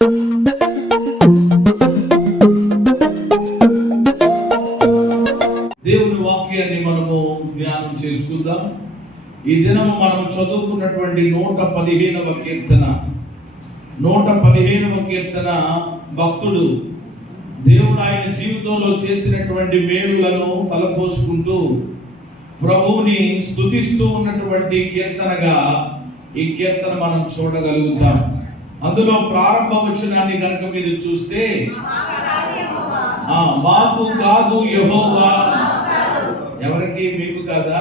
దేవుని వాక్యాన్ని మనము ధ్యానం చేసుకుందాం. ఈ దినము మనం చదువుకున్నటువంటి 115వ కీర్తన. 115వ కీర్తన భక్తుడు దేవుడు ఆయన జీవితంలో చేసినటువంటి మేలులను తలపోసుకుంటూ ప్రభువుని స్తుతిస్తూ ఉన్నటువంటి కీర్తనగా ఈ కీర్తన మనం చూడగలుగుతాం. అందులో ప్రారంభ వచనాన్ని కనుక మీరు చూస్తే, మాకు కాదు యెహోవా. ఎవరికి? మీకు కాదా?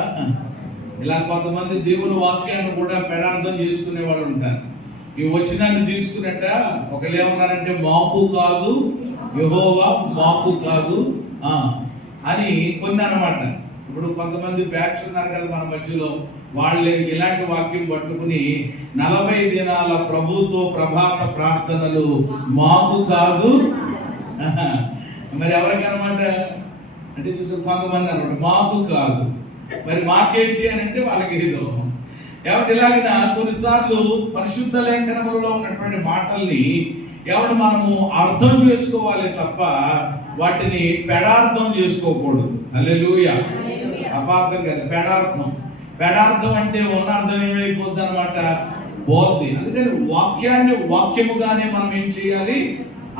ఇలా కొంతమంది దేవుని వాక్యాన్ని కూడా పెడార్థం చేసుకునే వాళ్ళు ఉంటారు. ఈ వచనాన్ని తీసుకున్నట్ట ఒకళ్ళు ఏమన్నారంటే, మాకు కాదు యెహోవా, మాకు కాదు అని కొన్ని అన్నమాట. ఇప్పుడు కొంతమంది బ్యాచ్ ఉన్నారు కదా మన మధ్యలో, వాళ్ళే ఇలాంటి వాక్యం పట్టుకుని 40 దినాల ప్రభుత్వ ప్రభాత ప్రార్థనలు మాకు కాదు. మరి ఎవరికనమాట అంటే చూసి కొంతమంది అనమాట మాకు కాదు, మరి మాకేంటి అని అంటే వాళ్ళకి ఏదో ఎవరి ఇలాగిన కొన్నిసార్లు పరిశుద్ధ లేఖనములలో ఉన్నటువంటి మాటల్ని ఎవరు మనము అర్థం చేసుకోవాలి తప్ప వాటిని పెడార్థం చేసుకోకూడదు. హల్లెలూయా. అపార్థం కాదు, పెడార్థం. పెడార్థం అంటే ఉన్న అర్థం ఏమైపోద్ది అనమాట, పోద్ది. అందుకని వాక్యాన్ని వాక్యముగానే మనం ఏం చేయాలి,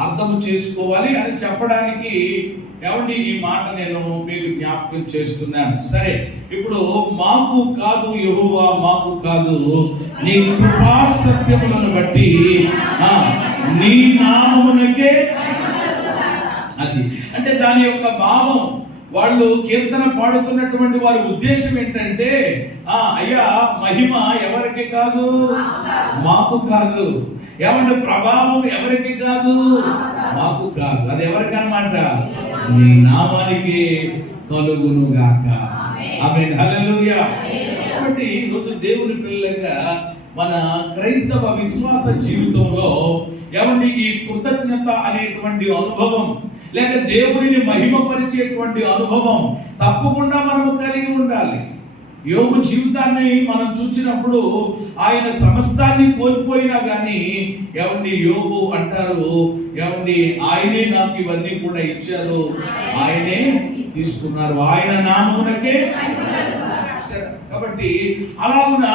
అర్థం చేసుకోవాలి అని చెప్పడానికి ఏమండి ఈ మాట నేను మీకు జ్ఞాపకం చేస్తున్నాను. సరే, ఇప్పుడు మాకు కాదు యెహోవా, మాకు కాదు, నీ కృపా సత్యములను బట్టి నీ నామమునకే. అది అంటే దాని యొక్క భావం, వాళ్ళు కీర్తన పాడుతున్నటువంటి వారి ఉద్దేశం ఏంటంటే, అయ్యా మహిమ ఎవరికి కాదు, మాకు కాదు. ఏమంటే ప్రభావం ఎవరికి కాదు, మాకు కాదు. అది ఎవరికన్నమాట, నీ నామానికి కలుగును గాక. ఆమేన్. హల్లెలూయా. కాబట్టి ఈరోజు దేవుని పిల్లలుగా మన క్రైస్తవ విశ్వాస జీవితంలో ఏమండి ఈ కృతజ్ఞత అనేటువంటి అనుభవం, లేక దేవుడిని మహిమపరిచేటువంటి అనుభవం తప్పకుండా మనము కలిగి ఉండాలి. యోబు జీవితాన్ని మనం చూసినప్పుడు ఆయన సమస్తాన్ని కోల్పోయినా కానీ ఏమండి యోబు అంటారు, ఏమండి ఆయనే నాకు ఇవన్నీ కూడా ఇచ్చారు, ఆయనే తీసుకున్నారు, ఆయన నామమునకే. కాబట్టి అలాగున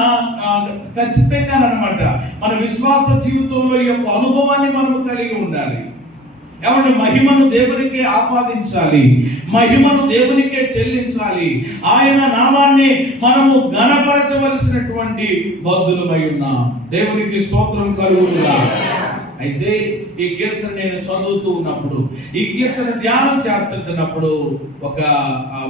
ఖచ్చితంగా అన్నమాట మన విశ్వాస జీవితంలో ఈ యొక్క అనుభవాన్ని మనము కలిగి ఉండాలి. ఏమంటే మహిమను దేవునికే ఆపాదించాలి, మహిమను దేవునికే చెల్లించాలి, ఆయన నామాన్ని మనము ఘనపరచవలసినటువంటి బద్ధులమై ఉన్నాం. దేవునికి స్తోత్రం కలుగునుగాక. అయితే ఈ కీర్తన నేను చదువుతూ ఉన్నప్పుడు, ఈ కీర్తన ధ్యానం చేస్తున్నప్పుడు ఒక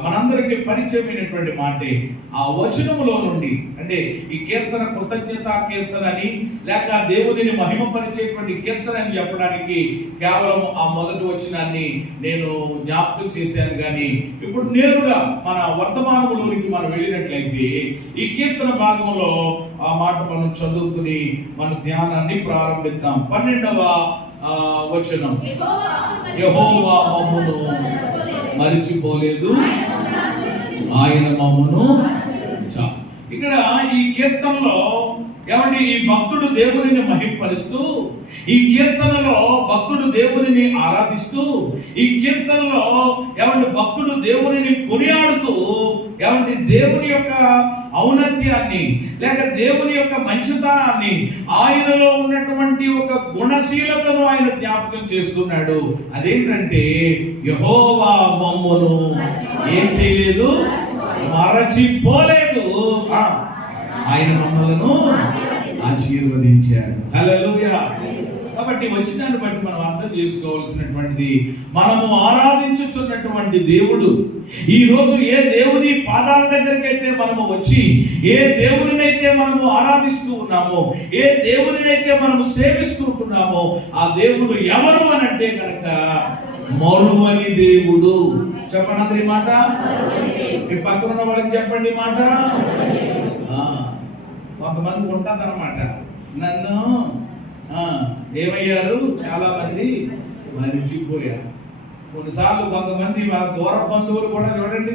మనందరికీ పరిచయమైనటువంటి మాటే ఆ వచనములో నుండి, అంటే ఈ కీర్తన కృతజ్ఞతా కీర్తన అని లేక దేవునిని మహిమపరిచేటువంటి కీర్తన అని చెప్పడానికి కేవలం ఆ మొదటి వచనాన్ని నేను జ్ఞాపకం చేశాను. కానీ ఇప్పుడు నేరుగా మన వర్తమానములోనికి మనం వెళ్ళినట్లయితే ఈ కీర్తన భాగంలో ఆ మాట మనం చదువుకుని మన ధ్యానాన్ని ప్రారంభిద్దాం. 12వ వచనం, యెహోవా మమ్మును మరిచిపోలేదు, ఆయన మమ్మును. ఇక్కడ ఈ కీర్తనలో ఏమండి ఈ భక్తుడు దేవునిని మహిమపరుస్తూ, ఈ కీర్తనలో భక్తుడు దేవునిని ఆరాధిస్తూ, ఈ కీర్తనలో ఏమండి భక్తుడు దేవునిని కొనియాడుతూ, ఏమండి దేవుని యొక్క ఔన్నత్యాన్ని లేక దేవుని యొక్క మంచితనాన్ని, ఆయనలో ఉన్నటువంటి ఒక గుణశీలతను ఆయన జ్ఞాపకం చేస్తున్నాడు. అదేంటంటే యెహోవా మమ్మును ఏం చేయలేదు, మరచిపోలేదు, ఆయన మమ్మలను ఆశీర్వదించాడు. హల్లెలూయా. కాబట్టి వచ్చినాన్ని బట్టి మనం అర్థం చేసుకోవాల్సినటువంటిది, మనము ఆరాధించుచున్నటువంటి దేవుడు ఈ రోజు ఏ దేవుని పాదాల దగ్గరికి అయితే మనము వచ్చి, ఏ దేవునినైతే మనము ఆరాధిస్తూ ఉన్నామో, ఏ దేవునినైతే మనము సేవిస్తూ ఉన్నామో, ఆ దేవుడు ఎవరు అని అంటే కనుక మరువని దేవుడు. చెప్పండి అందరి మాట, మీ పక్కన ఉన్న వాళ్ళకి చెప్పండి మాట. కొంతమందికి ఉంటుంది అన్నమాట, నన్ను ఏమయ్యారు చాలా మంది మరిచిపోయారు. కొన్నిసార్లు కొంతమంది మన దూర బంధువులు కూడా చూడండి,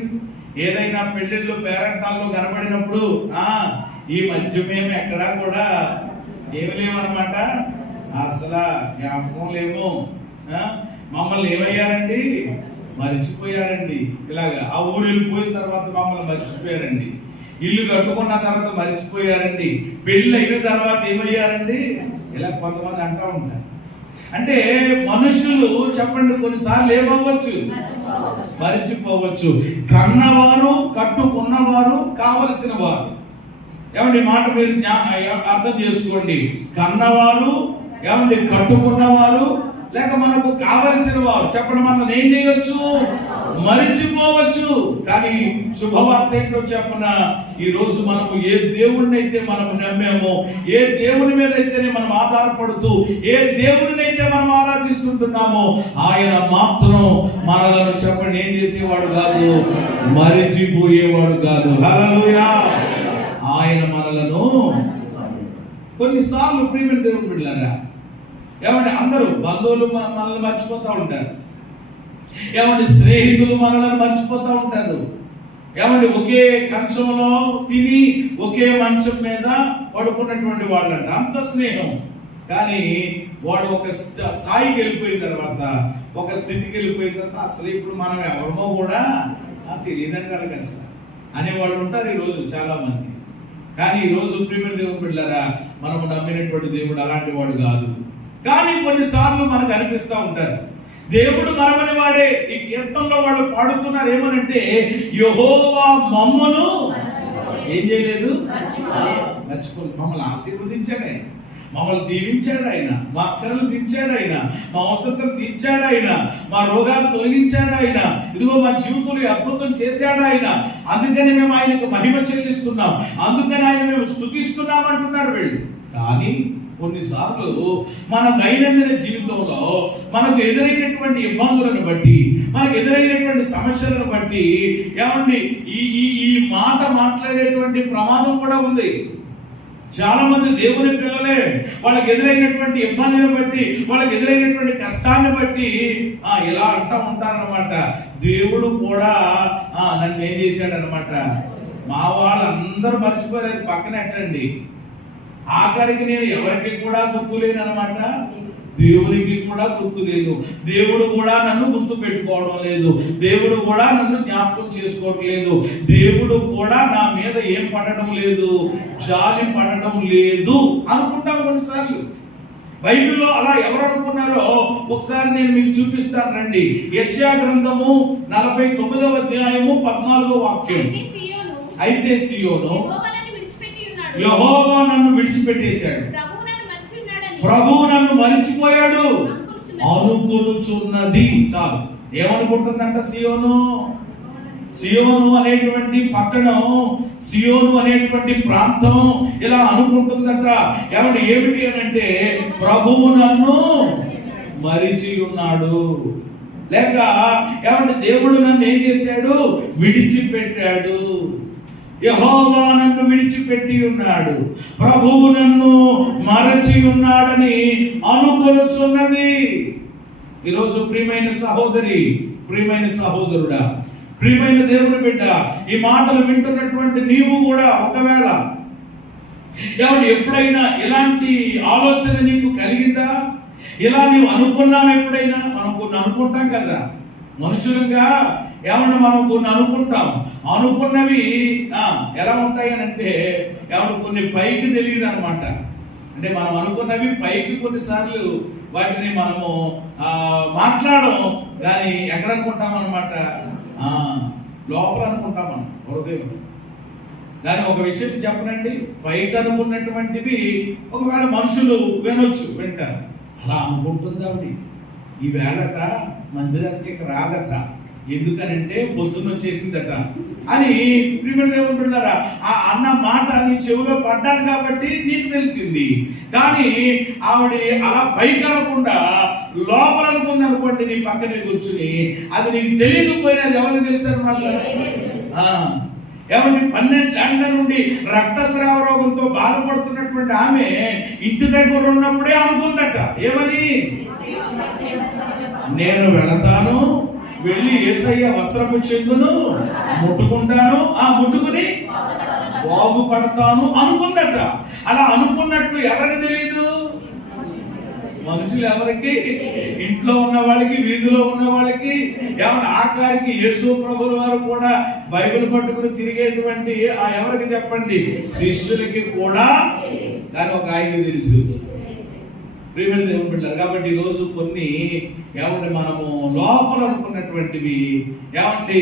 ఏదైనా పెళ్లిళ్ళు పేరంటాల్లో కనబడినప్పుడు ఈ మధ్య మేము ఎక్కడా కూడా ఏమి లేవన్నమాట, అసలు జ్ఞాపకంలేమో మమ్మల్ని ఏమయ్యారండి, మరిచిపోయారండి. ఇలాగా ఆ ఊరు వెళ్ళిపోయిన తర్వాత మమ్మల్ని మర్చిపోయారండి. ఇల్లు కట్టుకున్న తర్వాత మర్చిపోయారండి. పెళ్ళి అయిన తర్వాత ఏమయ్యారండి, ఇలా కొంతమంది అంటూ ఉంటారు. అంటే మనుషులు చెప్పండి కొన్నిసార్లు ఏమవ్వచ్చు, మరిచిపోవచ్చు. కన్నవారు, కట్టుకున్నవారు, కావలసిన వారు. ఏమండి మాట మీరు అర్థం చేసుకోండి. కన్నవారు, ఏమండి కట్టుకున్నవారు, లేక మనకు కావలసిన వారు. చెప్పండి మనం ఏం చేయవచ్చు, మరిచిపోవచ్చు. కానీ శుభవార్త ఏంటో చెప్పన, ఈ రోజు మనము ఏ దేవుడిని అయితే మనం నమ్మామో, ఏ దేవుని మీద అయితే మనం ఆధారపడుతూ, ఏ దేవుని అయితే మనం ఆరాధిస్తుంటున్నామో, ఆయన మాత్రం మనలను చెప్పండి ఏం చేసేవాడు కాదు, మరిచిపోయేవాడు కాదు. హల్లెలూయా. ఆయన మనలను కొన్నిసార్లు ప్రియమైన దేవుని బిడ్డలారా, ఏమంటే అందరూ బంధువులు మనల్ని మర్చిపోతూ ఉంటారు. ఏమంటే స్నేహితులు మనల్ని మర్చిపోతూ ఉంటారు. ఏమంటే ఒకే కంచంలో తిని ఒకే మంచం మీద పడుకున్నటువంటి వాళ్ళంట, అంత స్నేహం. కానీ వాడు ఒక స్థాయికి వెళ్ళిపోయిన తర్వాత, ఒక స్థితికి వెళ్ళిపోయిన తర్వాత అసలు ఇప్పుడు మనం ఎవరమో కూడా తెలియదని వాళ్ళకి అసలు అనేవాళ్ళు ఉంటారు ఈరోజు చాలా మంది. కానీ ఈరోజు ప్రియమైన దేవుని బిడ్డలారా, మనము నమ్మినటువంటి దేవుడు అలాంటి వాడు కాదు. కానీ కొన్నిసార్లు మనకు అనిపిస్తూ ఉంటారు దేవుడు మరవని వాడే. ఈ కీర్తనలో వాళ్ళు పాడుతున్నారు ఏమనంటే, యెహోవా మమ్మును ఏం చేయలేదు, మర్చిపోలేదు. మమ్మల్ని ఆశీర్వదించాడు ఆయన, మమ్మల్ని దీవించాడు ఆయన, మా అక్కరలు తీర్చాడు ఆయన, మా అవసరతలు తీర్చాడు ఆయన, మా రోగాలు తొలగించాడు ఆయన, ఇదిగో మా జీవితంలో అద్భుతం చేశాడు ఆయన. అందుకని మేము ఆయనకు మహిమ చెల్లిస్తున్నాం, అందుకని ఆయన మేము స్తుతిస్తున్నాం అంటున్నారు వీళ్ళు. కానీ కొన్నిసార్లు మన దైనందిన జీవితంలో మనకు ఎదురైనటువంటి ఇబ్బందులను బట్టి, మనకు ఎదురైనటువంటి సమస్యలను బట్టి, ఏమండి ఈ మాట మాట్లాడేటువంటి ప్రమాదం కూడా ఉంది. చాలా మంది దేవుని పిల్లలే వాళ్ళకి ఎదురైనటువంటి ఇబ్బందిని బట్టి, వాళ్ళకి ఎదురైనటువంటి కష్టాన్ని బట్టి ఇలా అంటూ ఉంటారనమాట, దేవుడు కూడా నన్ను ఏం చేశాడు అనమాట. మా వాళ్ళందరూ మర్చిపోయారు, అది పక్కన ఎట్టండి. ఆఖరికి నేను ఎవరికి కూడా గుర్తులేను అనమాట, దేవునికి కూడా గుర్తులేదు. దేవుడు కూడా నన్ను గుర్తు పెట్టుకోవడం లేదు, దేవుడు కూడా నన్ను జ్ఞాపకం చేసుకోవట్లేదు, దేవుడు కూడా నా మీద ఏం పడడం లేదు, జాలి పడడం లేదు అనుకుంటాం కొన్నిసార్లు. బైబిల్లో అలా ఎవరు అనుకున్నారో ఒకసారి నేను మీకు చూపిస్తాను రండి. యెషయా గ్రంథము 49వ అధ్యాయము 14వ వాక్యం. అయితే సియోను యెహోవా నన్ను విడిచిపెట్టేశాడు, ప్రభువు నన్ను మరిచిపోయాడు అనుకొనుచున్నది. చాలు. ఏమనుకుంటుందంట సియోను? సియోను అనేటువంటి పట్టణం, సియోను అనేటువంటి ప్రాంతం ఇలా అనుకుంటుందట. ఏమిటి అని అంటే, ప్రభువు నన్ను మరిచి ఉన్నాడు, లేక దేవుడు నన్ను ఏం చేశాడు, విడిచిపెట్టాడు. యెహోవా నన్ను విడిచిపెట్టి ఉన్నాడు, ప్రభువు నన్ను మరచి ఉన్నాడని అనుకొనుచున్నది. ఈరోజు ప్రియమైన సహోదరి, ప్రియమైన సహోదరుడా, ప్రియమైన దేవుని బిడ్డ, ఈ మాటలు వింటున్నటువంటి నీవు కూడా ఒకవేళ ఎప్పుడైనా ఇలాంటి ఆలోచన నీకు కలిగిందా? ఇలా నీవు అనుకున్నావు ఎప్పుడైనా? మనం కొన్ని అనుకుంటాం కదా మనుషులంగా, మనం కొన్ని అనుకుంటాం. అనుకున్నవి ఎలా ఉంటాయి అని అంటే, కొన్ని పైకి తెలియదు అనమాట. అంటే మనం అనుకున్నవి పైకి కొన్నిసార్లు వాటిని మనము మాట్లాడడం, కానీ ఎక్కడ అనుకుంటాం అనమాట, లోపల అనుకుంటాం మనం హృదయం. కానీ ఒక విషయం చెప్పనండి, పైకి అనుకున్నటువంటివి ఒకవేళ మనుషులు వింటారు. అలా అనుకుంటుంది ఆవిడ ఈ వేళట మందిరానికి రాదట, ఎందుకనంటే పొద్దున్న వచ్చేసిందట అని. ప్రియమైన దేవుని బిడ్డలారా, ఆ అన్న మాట నీ చెవిలో పడ్డాను కాబట్టి నీకు తెలిసింది. కానీ ఆవిడ అలా పైకరకుండా లోపల అనుకుంది అనుకోండి, నీ పక్కనే కూర్చుని, అది నీకు తెలియకపోయినది ఎవరికి తెలుసు అనమాట. 12 ఏళ్ల నుండి రక్తస్రావ రోగంతో బాధపడుతున్నటువంటి ఆమె ఇంటి దగ్గర ఉన్నప్పుడే అనుకుందట, ఏమని, నేను వెళతాను, వెళ్ళి యేసయ్య వస్త్రపు చెంగును ముట్టుకుంటాను, ముట్టుకుని బాగుపడతాను అనుకుందట. అలా అనుకున్నట్లు ఎవరికి తెలియదు? మనుషులు ఎవరికి? ఇంట్లో ఉన్న వాళ్ళకి, వీధిలో ఉన్న వాళ్ళకి. ఏమన్నా ఆఖరికి యేసు ప్రభుల వారు కూడా బైబిల్ పట్టుకుని తిరిగేటువంటి ఆ ఎవరికి చెప్పండి? శిష్యులకి కూడా. కానీ ఒక ఆయనకి తెలుసు, ప్రియమైన దేవుని బిడ్డలారా. కాబట్టి ఈరోజు కొన్ని ఏమంటే మనము లోపల అనుకున్నటువంటివి ఏమంటే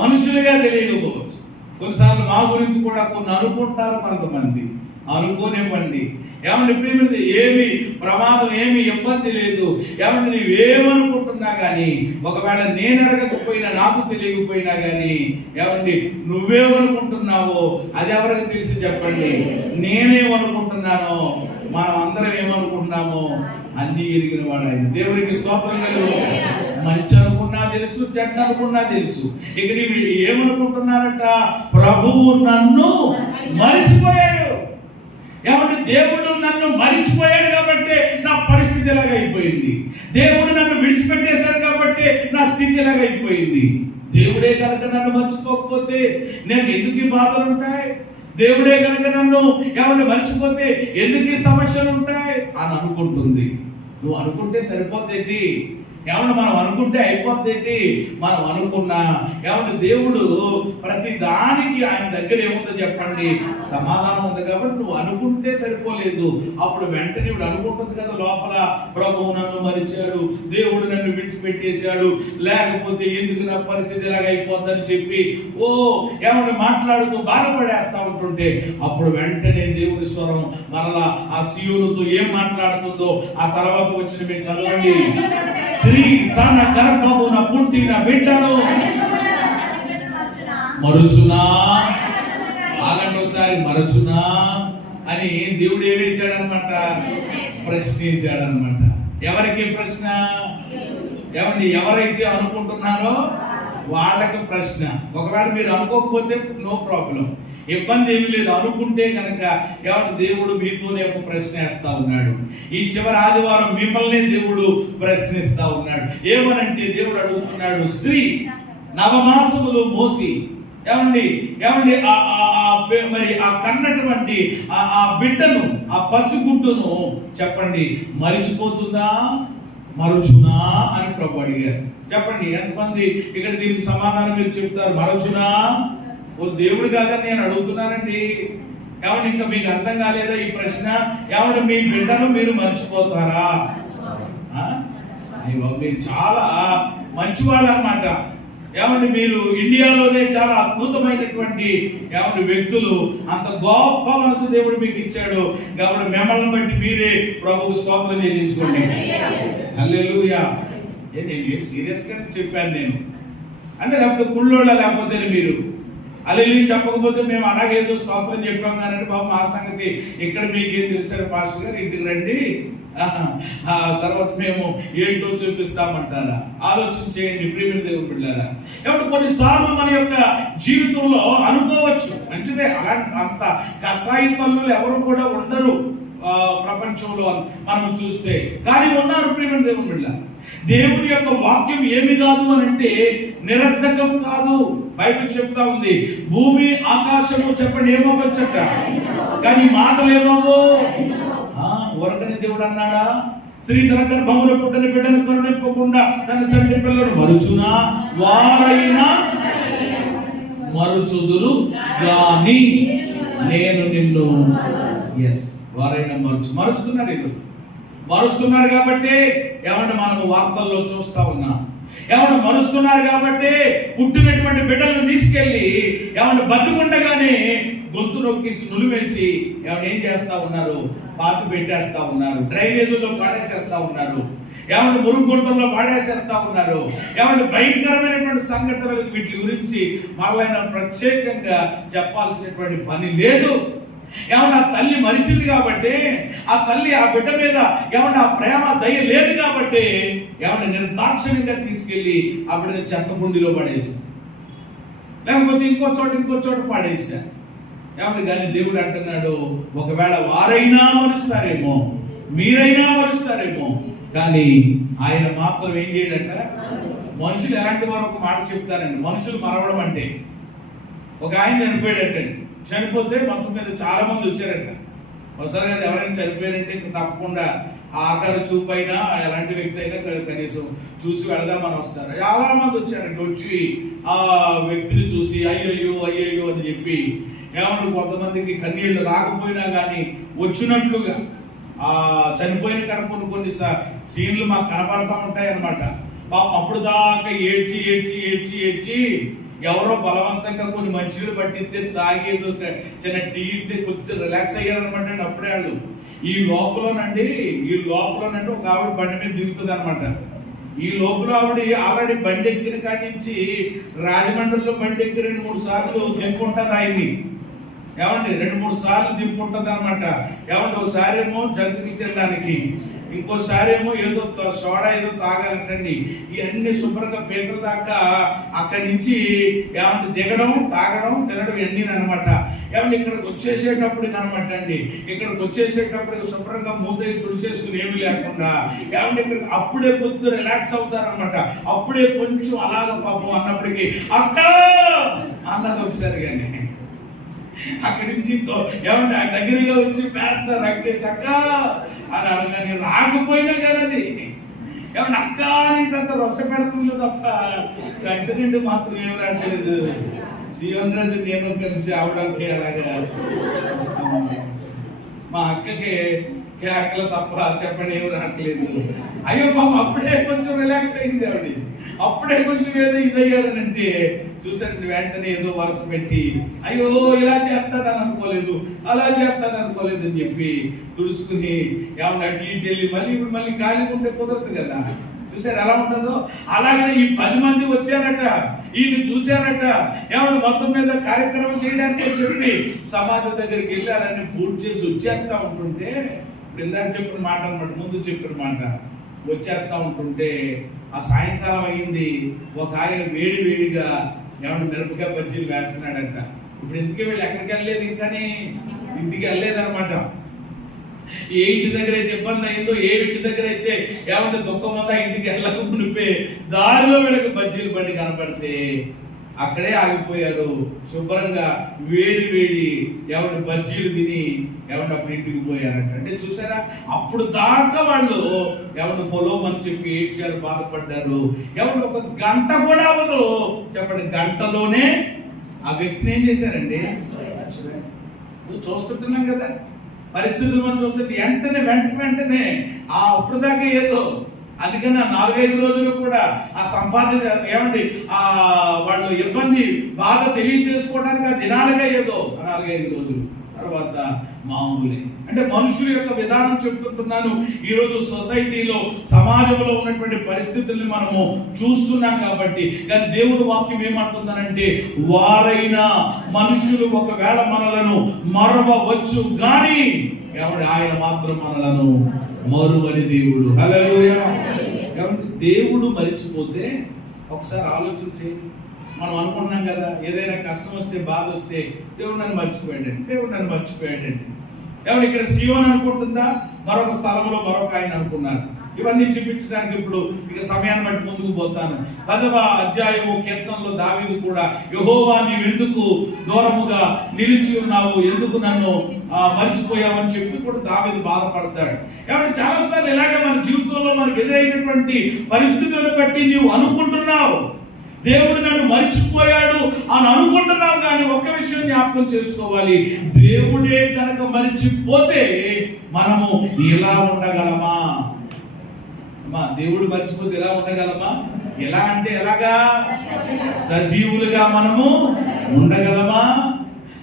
మనుషులుగా తెలియకపోవచ్చు. కొన్నిసార్లు మా గురించి కూడా కొన్ని అనుకుంటారు కొంతమంది, అనుకోనివ్వండి. ఏమంటే ప్రియమైనది, ఏమి ప్రమాదం, ఏమి ఇబ్బంది లేదు. ఏమంటే నువ్వేమనుకుంటున్నా కానీ, ఒకవేళ నేను ఎరగకపోయినా, నాకు తెలియకపోయినా కానీ, ఏమంటే నువ్వేమనుకుంటున్నావో అది ఎవరికి తెలిసి చెప్పండి? నేనేమనుకుంటున్నానో, మనం అందరం ఏమనుకుంటున్నామో అన్ని ఎరిగిన వాడు ఆయన. దేవుడికి స్తోత్రం కలుగు. మంచి అనుకున్నా తెలుసు, చెడ్డ అనుకున్నా తెలుసు. ఇక్కడ ఏమనుకుంటున్నారట? ప్రభువు నన్ను మరిచిపోయాడు. ఏమంటే దేవుడు నన్ను మరిచిపోయాడు కాబట్టి నా పరిస్థితి ఎలాగైపోయింది. దేవుడు నన్ను విడిచిపెట్టేశాడు కాబట్టి నా స్థితి ఎలాగైపోయింది. దేవుడే కనుక నన్ను మర్చిపోకపోతే నాకు ఎందుకు ఈ బాధలు ఉంటాయి? దేవుడే కనుక నన్ను ఏమన్నా మర్చిపోతే ఎందుకు ఈ సమస్యలు ఉంటాయి అని అనుకుంటుంది. నువ్వు అనుకుంటే సరిపోద్దేంటి? ఏమన్నా మనం అనుకుంటే అయిపోద్దేంటి? మనం అనుకున్నా ఏమన్నా దేవుడు ప్రతి దానికి ఆయన దగ్గర ఏముందో చెప్పండి? సమాధానం ఉంది. కాబట్టి నువ్వు అనుకుంటే సరిపోలేదు. అప్పుడు వెంటనే ఇప్పుడు అనుకుంటుంది కదా లోపల, ప్రభువు నన్ను మరిచాడు, దేవుడు నన్ను విడిచిపెట్టేశాడు, లేకపోతే ఎందుకు నా పరిస్థితి ఇలాగైపోద్దని చెప్పి ఏమన్నా మాట్లాడుతూ బాధపడేస్తా ఉంటుంటే, అప్పుడు వెంటనే దేవుని స్వరం మరలా ఆ సీయోనుతో ఏం మాట్లాడుతుందో ఆ తర్వాత వచ్చిన మీరు చదవండి. స్త్రీ తన గర్భమున పుట్టిన బిడ్డను మరుచునా? ఆగండి ఒకసారి, మరచునా అని దేవుడు ఏం వేశాడనమాట? ప్రశ్న వేశాడనమాట. ఎవరికి ప్రశ్న? ఏమండి, ఎవరైతే అనుకుంటున్నారో వాళ్ళకి ప్రశ్న. ఒకవేళ మీరు అనుకోకపోతే నో ప్రాబ్లం, ఇబ్బంది ఏమి లేదు. అనుకుంటే కనుక ఏమంటే దేవుడు మీతోనే ఒక ప్రశ్న వేస్తా ఉన్నాడు. ఈ చివరి ఆదివారం మిమ్మల్ని దేవుడు ప్రశ్నిస్తా ఉన్నాడు. ఏమనంటే దేవుడు అడుగుతున్నాడు, స్త్రీ నవమాసములు మోసి ఏమండి మరి ఆ కన్నటువంటి ఆ బిడ్డను, ఆ పసిగుడ్డును చెప్పండి మరిచిపోతుందా, మరుచునా అని ప్రభు అడిగారు. చెప్పండి ఎంతమంది ఇక్కడ దీనికి సమాధానం మీరు చెప్తారు? మరచునా? దేవుడు కాదని నేను అడుగుతున్నానండి. ఏమంటే ఇంకా మీకు అర్థం కాలేదా ఈ ప్రశ్న? ఏమంటే మీ బిడ్డను మీరు మర్చిపోతారా? అయ్యో, మీరు చాలా మంచివాళ్ళు అన్నమాట. ఏమంటే మీరు ఇండియాలోనే చాలా అద్భుతమైనటువంటి ఏమంటే వ్యక్తులు. అంత గొప్ప మనసు దేవుడు మీకు ఇచ్చాడు. కాబట్టి మిమ్మల్ని బట్టి మీరే ప్రభువుకు స్తోత్రం చెల్లించుకోండి. హల్లెలూయా. నేను ఏం సీరియస్ గా చెప్పాను నేను అంటే, లేకపోతే కుళ్ళోళ్ళ, లేకపోతే మీరు అల్లెలు చెప్పకపోతే మేము అలాగేదో స్తోత్రం చెప్పాం కానీ బాబు మా సంగతి ఇక్కడ మీకేం తెలుసారు పాస్టర్ గారు, ఇంటికి రండి తర్వాత మేము ఏంటో చూపిస్తామంటారా? ఆలోచన చేయండి ప్రియమైన దేవుని బిడ్డలారా. కాబట్టి కొన్నిసార్లు మన యొక్క జీవితంలో అనుకోవచ్చు, మంచిదే, అంత కసాయి తల్లులు ఎవరు కూడా ఉండరు ప్రపంచంలో మనం చూస్తే. కానీ ఉన్నారు ప్రియమైన దేవుని బిడ్డలారా. దేవుని యొక్క వాక్యం ఏమి కాదు అని అంటే నిరర్ధకం కాదు. బైబిల్ చెప్తా ఉంది, భూమి ఆకాశము చెప్పండి ఏమవ్వచ్చట, కానీ మాటలు ఏమవు. ఊరకని దేవుడు అన్నాడా? స్త్రీ తన గర్భములో పుట్టిన బిడ్డను కరుణింపకుండా తన చంటి పిల్లలు మరుచునా? వారైనా మరుచుదురు గాని నేను నిన్ను. వారైనా మరుస్తున్నారు కాబట్టి ఏమంటే మనము వార్తల్లో చూస్తా ఉన్నాం. ఏమన్నా మరుస్తున్నారు కాబట్టి పుట్టినటువంటి బిడ్డలను తీసుకెళ్లి ఏమన్నా బతుకుండగానే గొంతు నొక్కేసి నులివేసి ఏం చేస్తా ఉన్నారు? పాతి పెట్టేస్తా ఉన్నారు, డ్రైనేజీల్లో పాడేసేస్తా ఉన్నారు, ఏమంటే మురుగుంటల్లో పాడేసేస్తా ఉన్నారు. ఏమంటే భయంకరమైనటువంటి సంఘటనలు. వీటి గురించి మరలైన ప్రత్యేకంగా చెప్పాల్సినటువంటి పని లేదు. ఏమన్నా తల్లి మరిచింది కాబట్టి, ఆ తల్లి ఆ బిడ్డ మీద ఏమన్నా ఆ ప్రేమ దయ లేదు కాబట్టి ఏమన్నా నిర్దాక్షిణ్యంగా తీసుకెళ్లి ఆ బిడ్డని చెత్తకుండిలో పడేసి, లేకపోతే ఇంకో చోట పాడేసా. ఏమన్నా కానీ దేవుడు అంటున్నాడు, ఒకవేళ వారైనా మరుస్తారేమో, మీరైనా మరుస్తారేమో, కానీ ఆయన మాత్రం ఏం చేయడంట. మనుషులు ఎలాంటి వారు ఒక మాట చెప్తారండి. మనుషులు మరవడం అంటే, ఒక ఆయన చనిపోయాడటండి. చనిపోతే మొత్తం మీద చాలా మంది వచ్చారట. ఒకసారి కదా ఎవరైనా చనిపోయారంటే తప్పకుండా ఆఖరి చూపైనా ఎలాంటి వ్యక్తి అయినా కనీసం చూసి వెళదామని వస్తారు. చాలా మంది వచ్చారంటే వచ్చి ఆ వ్యక్తిని చూసి అయ్యయ్యో అయ్యయ్యో అని చెప్పి ఏమన్నా కొంతమందికి కన్నీళ్లు రాకపోయినా కానీ వచ్చినట్లుగా ఆ చనిపోయిన కనుకొని కొన్ని సీన్లు మాకు కనపడతా ఉంటాయి అన్నమాట. అప్పుడు దాకా ఏడ్చి ఏడ్చి ఏడ్చి ఏడ్చి ఎవరో బలవంతంగా కొన్ని మంచినీళ్ళు పట్టిస్తే తాగి ఏదో చిన్న టీ ఇస్తే కొంచెం రిలాక్స్ అయ్యారనమాట అండి. అప్పుడే వాళ్ళు ఈ లోపలనండి ఒక ఆవిడ బండి మీద దిగుతుంది అనమాట. ఈ లోపల ఆవిడ ఆల్రెడీ బండి ఎక్కిన కాడి నుంచి రాజమండ్రిలో బండి ఎక్కి 2-3 సార్లు దింపుంటుంది ఆయన్ని. ఏమండి 2-3 సార్లు దింపుంటుంది అనమాట. ఏమండి ఒకసారి ఏమో జంతువులు తినడానికి, ఇంకోసారి ఏమో ఏదో సోడా ఏదో తాగాలంటండి. ఇవన్నీ శుభ్రంగా పీకల దాకా అక్కడి నుంచి ఏమంటే దిగడం, తాగడం, తినడం ఇవన్నీ అనమాట. ఏమంటే ఇక్కడికి వచ్చేసేటప్పటికి అనమాట అండి, ఇక్కడికి వచ్చేసేటప్పటికి శుభ్రంగా మూత తుడిచేసుకుని ఏమీ లేకుండా ఏమంటే ఇక్కడికి అప్పుడే కొద్దిగా రిలాక్స్ అవుతారనమాట. అప్పుడే కొంచెం అలాగ పాపం అన్నప్పటికీ అక్క అన్నది ఒకసారి కానీ అక్కడి నుంచి ఏమంటే ఆ దగ్గరగా వచ్చి పెద్ద రక్కేసి అక్క అని అనగానే రాకపోయినా కానీ అది ఏమన్నా అక్క అని పెద్ద రొస పెడుతుంది తప్ప కంటి నుండి మాత్రం ఏం రావట్లేదు. జీవన్ రాజు నేను కలిసి ఆవిడకి అలాగా మా అక్కకి కేకలు తప్ప చెప్పండి ఏమి రావట్లేదు. అయ్యో పాపం అప్పుడే కొంచెం రిలాక్స్ అయింది ఆవిడ, అప్పుడే కొంచెం ఏదో ఇదయ్యారనంటే చూసారండి వెంటనే ఏదో వరుస పెట్టి అయ్యో ఇలా చేస్తాడని అనుకోలేదు, అలా చేస్తాడని అనుకోలేదు అని చెప్పి తుడుచుకుని ఏమన్నా అటు ఇటు వెళ్ళి మళ్ళీ ఖాళీ ఉంటే కుదరదు కదా. చూసారు ఎలా ఉంటుందో. అలాగనే ఈ 10 మంది వచ్చారట, ఈయన చూశారట. ఏమన్నా మొత్తం మీద కార్యక్రమం చేయడానికి చెప్పి సమాధి దగ్గరికి వెళ్ళారని పూర్తి చేసి వచ్చేస్తా ఉంటుంటే, ఇప్పుడు ఇందాక చెప్పిన మాట అన్నమాట, ముందు చెప్పిన మాట, వచ్చేస్తా ఉంటుంటే ఆ సాయంకాలం అయింది. ఒక ఆయన వేడిగా ఏమన్నా మిరపకాయ బజ్జీలు వేస్తున్నాడంట. ఇప్పుడు ఎందుకే వీళ్ళు ఎక్కడికి వెళ్ళలేదు, ఇంకాని ఇంటికి వెళ్ళలేదన్నమాట. ఏ ఇంటి దగ్గర అయితే ఇబ్బంది అయిందో, ఏ ఇంటి దగ్గర అయితే ఏమంటే దుఃఖం ఉందా ఇంటికి వెళ్ళక మునిపే దారిలో వీళ్ళకి బజ్జీలు బండి కనపడితే అక్కడే ఆగిపోయారు. శుభ్రంగా వేడి ఏమంటే బజ్జీలు తిని ఏమన్నా అప్పుడు ఇంటికి పోయారంట. అంటే చూసారా, అప్పుడు దాకా వాళ్ళు ఏమన్నా పొలం అని చెప్పి ఏడ్చారు, బాధపడ్డారు. ఏమన్నా ఒక గంట కూడా అవ్వదు చెప్పండి, గంటలోనే ఆ వ్యక్తిని ఏం చేశారండి చూస్తుంటున్నాం కదా పరిస్థితులు మనం చూస్తుంటే వెంటనే అప్పుడు దాకా ఏదో అందుకని 4-5 రోజులు కూడా ఆ సంపాదన ఏమండి వాళ్ళు ఇబ్బంది బాధ తెలియజేసుకోవడానికి ఆ దినాలుగా ఏదో 4-5 రోజులు తర్వాత మామూలే. అంటే మనుషుల యొక్క విధానం చెప్తుంటున్నాను. ఈరోజు సొసైటీలో సమాజంలో ఉన్నటువంటి పరిస్థితుల్ని మనము చూస్తున్నాం కాబట్టి. కానీ దేవుడు వాక్యం ఏమంటుందనంటే, వారైనా మనుషులు ఒకవేళ మనలను మరవవచ్చు కానీ ఏమంటే ఆయన మాత్రం మనలను మరువని దేవుడు. హల్లెలూయా. ఏమంటే దేవుడు మరిచిపోతే ఒకసారి ఆలోచించి మనం అనుకున్నాం కదా, ఏదైనా కష్టం వస్తే బాధ వస్తే దేవుడు నన్ను మర్చిపోయాడండి. ఏమంటే ఇక్కడ సీయోను అనుకుంటుందా, మరొక స్థలంలో మరొక ఆయన అనుకున్నారు. ఇవన్నీ చూపించడానికి ఇప్పుడు ఇక సమయాన్ని బట్టి ముందుకు పోతాను. 10వ అధ్యాయము కీర్తనలో దావీదు కూడా యెహోవా నీవెందుకు దూరముగా నిలిచి ఉన్నావు, ఎందుకు నన్ను మర్చిపోయావు అని చెప్పి కూడా దావీదు బాధపడతాడు. ఏమంటే చాలాసార్లు ఇలాగే మన జీవితంలో మనకు ఎదురైనటువంటి పరిస్థితులను బట్టి నీవు అనుకుంటున్నావు దేవుడు నన్ను మర్చిపోయాడు అని అనుకుంటున్నావు. కానీ ఒక విషయం జ్ఞాపకం చేసుకోవాలి, దేవుడే కనుక మర్చిపోతే మనము ఇలా ఉండగలమా? దేవుడు మర్చిపోతే ఎలా ఉండగలమా? ఎలా అంటే ఎలాగా? సజీవులుగా మనము ఉండగలమా?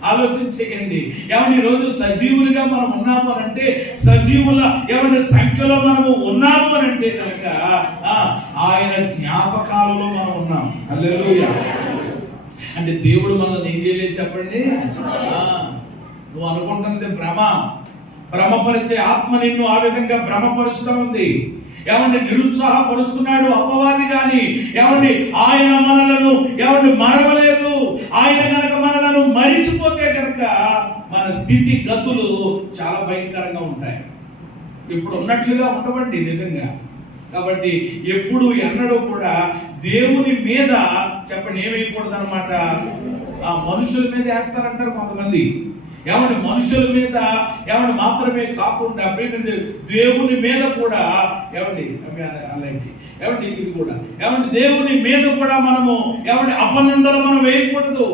ఆలోచించేయండి. ఏమన్నా ఈరోజు సజీవులుగా మనం ఉన్నాము అని అంటే, సజీవుల ఏమంటే సంఖ్యలో మనము ఉన్నాము అని అంటే కనుక ఆయన జ్ఞాపకాలలో మనం ఉన్నాం. హల్లెలూయా. అంటే దేవుడు మనల్ని ఏం చేయలేదు చెప్పండి. నువ్వు అనుకుంటున్నది భ్రమపరిచే ఆత్మ నిన్ను ఆ విధంగా భ్రమపరుస్తూ ఉంది. ఏమంటే నిరుత్సాహపరుస్తున్నాడు అపవాది. కానీ ఏమండి ఆయన మనలను మరవలేదు. ఆయన కనుక మనలను మరిచిపోతే కనుక మన స్థితి గతులు చాలా భయంకరంగా ఉంటాయి. ఇప్పుడు ఉన్నట్లుగా ఉండవండి నిజంగా. కాబట్టి ఎప్పుడు ఎన్నడూ కూడా దేవుని మీద చెప్పండి ఏమైకూడదు అనమాట. మనుషుల మీద వేస్తారంటారు కొంతమంది. ఏమంటే మనుషుల మీద ఏమంటే మాత్రమే కాకుండా దేవుని మీద కూడా ఏమండి అలాంటి ఏమంటే ఇది కూడా ఏమంటే దేవుని మీద కూడా మనము ఏమంటే అపనిందలు మనం వేయకూడదు.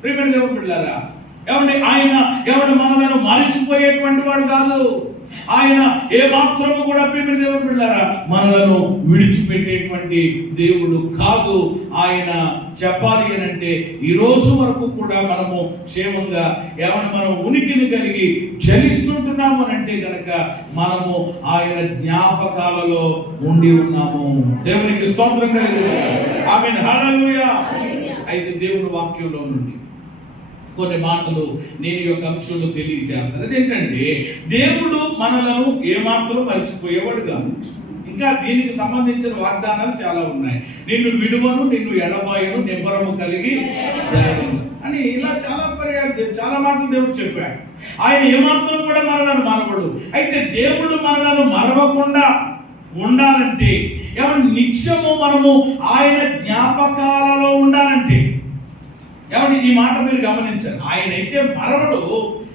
ప్రియమైన దేవుని బిడ్డలారా, ఏమంటే ఆయన ఏమంటే మనలను మరచిపోయేటువంటి వాడు కాదు. ఆయన ఏ మాత్రము కూడా ప్రియమైన దేవుని బిడ్డలారా మనలను విడిచిపెట్టేటువంటి దేవుడు కాదు. ఆయన చెప్పాలి అని అంటే ఈ రోజు వరకు కూడా మనము క్షేమంగా ఏమన్నా మనం ఉనికిని కలిగి చలిస్తుంటున్నాము అని అంటే కనుక మనము ఆయన జ్ఞాపకాలలో ఉండి ఉన్నాము. దేవునికి స్తోత్రం కలిగి ఆమేన్ హల్లెలూయా. అయితే దేవుని వాక్యంలో నుండి కొన్ని మాటలు నేను యొక్క అంశంలో తెలియజేస్తాను. అదేంటంటే దేవుడు మనలను ఏమాత్రం మర్చిపోయేవాడు కాదు. ఇంకా దీనికి సంబంధించిన వాగ్దానాలు చాలా ఉన్నాయి. నిన్ను విడువను, నిన్ను ఎడబాయను, నిబ్బరము కలిగి ధైర్యము అని ఇలా చాలా మాటలు దేవుడు చెప్పాడు. ఆయన ఏమాత్రం కూడా మనలను మరవడు. అయితే దేవుడు మనలను మరవకుండా ఉండాలంటే నిత్యము మనము ఆయన జ్ఞాపకాలలో ఉండాలంటే ఏమంటే ఈ మాట మీరు గమనించారు. ఆయన అయితే మరవడు,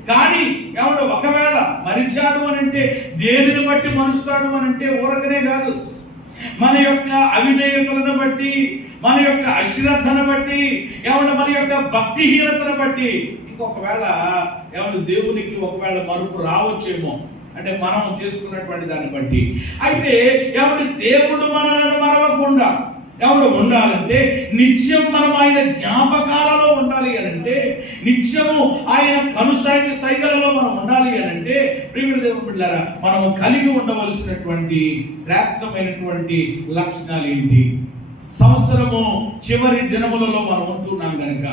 కానీ ఏమంటే ఒకవేళ మరిచాడు అని అంటే దేనిని బట్టి మరుస్తాడు అని అంటే ఊరకనే కాదు, మన యొక్క అవిధేయతలను బట్టి, మన యొక్క అశ్రద్ధను బట్టి, ఏమంటే మన యొక్క భక్తిహీనతను బట్టి ఇంకొకవేళ ఏమంటే దేవునికి ఒకవేళ మరుపు రావచ్చేమో, అంటే మనం చేసుకున్నటువంటి దాన్ని బట్టి. అయితే ఏమంటే దేవుడు మనలను మరవకుండా ఎవరు ఉండాలంటే నిత్యం మనం ఆయన జ్ఞాపకాలలో ఉండాలి అని అంటే, నిత్యము ఆయన సైగలలో మనం ఉండాలి అని అంటే ప్రియమైన దేవుని బిడ్డలారా మనం కలిగి ఉండవలసినటువంటి శ్రేష్టమైనటువంటి లక్షణాలు ఏంటి? సంవత్సరము చివరి దినములలో మనం ఉంటున్నాం కనుక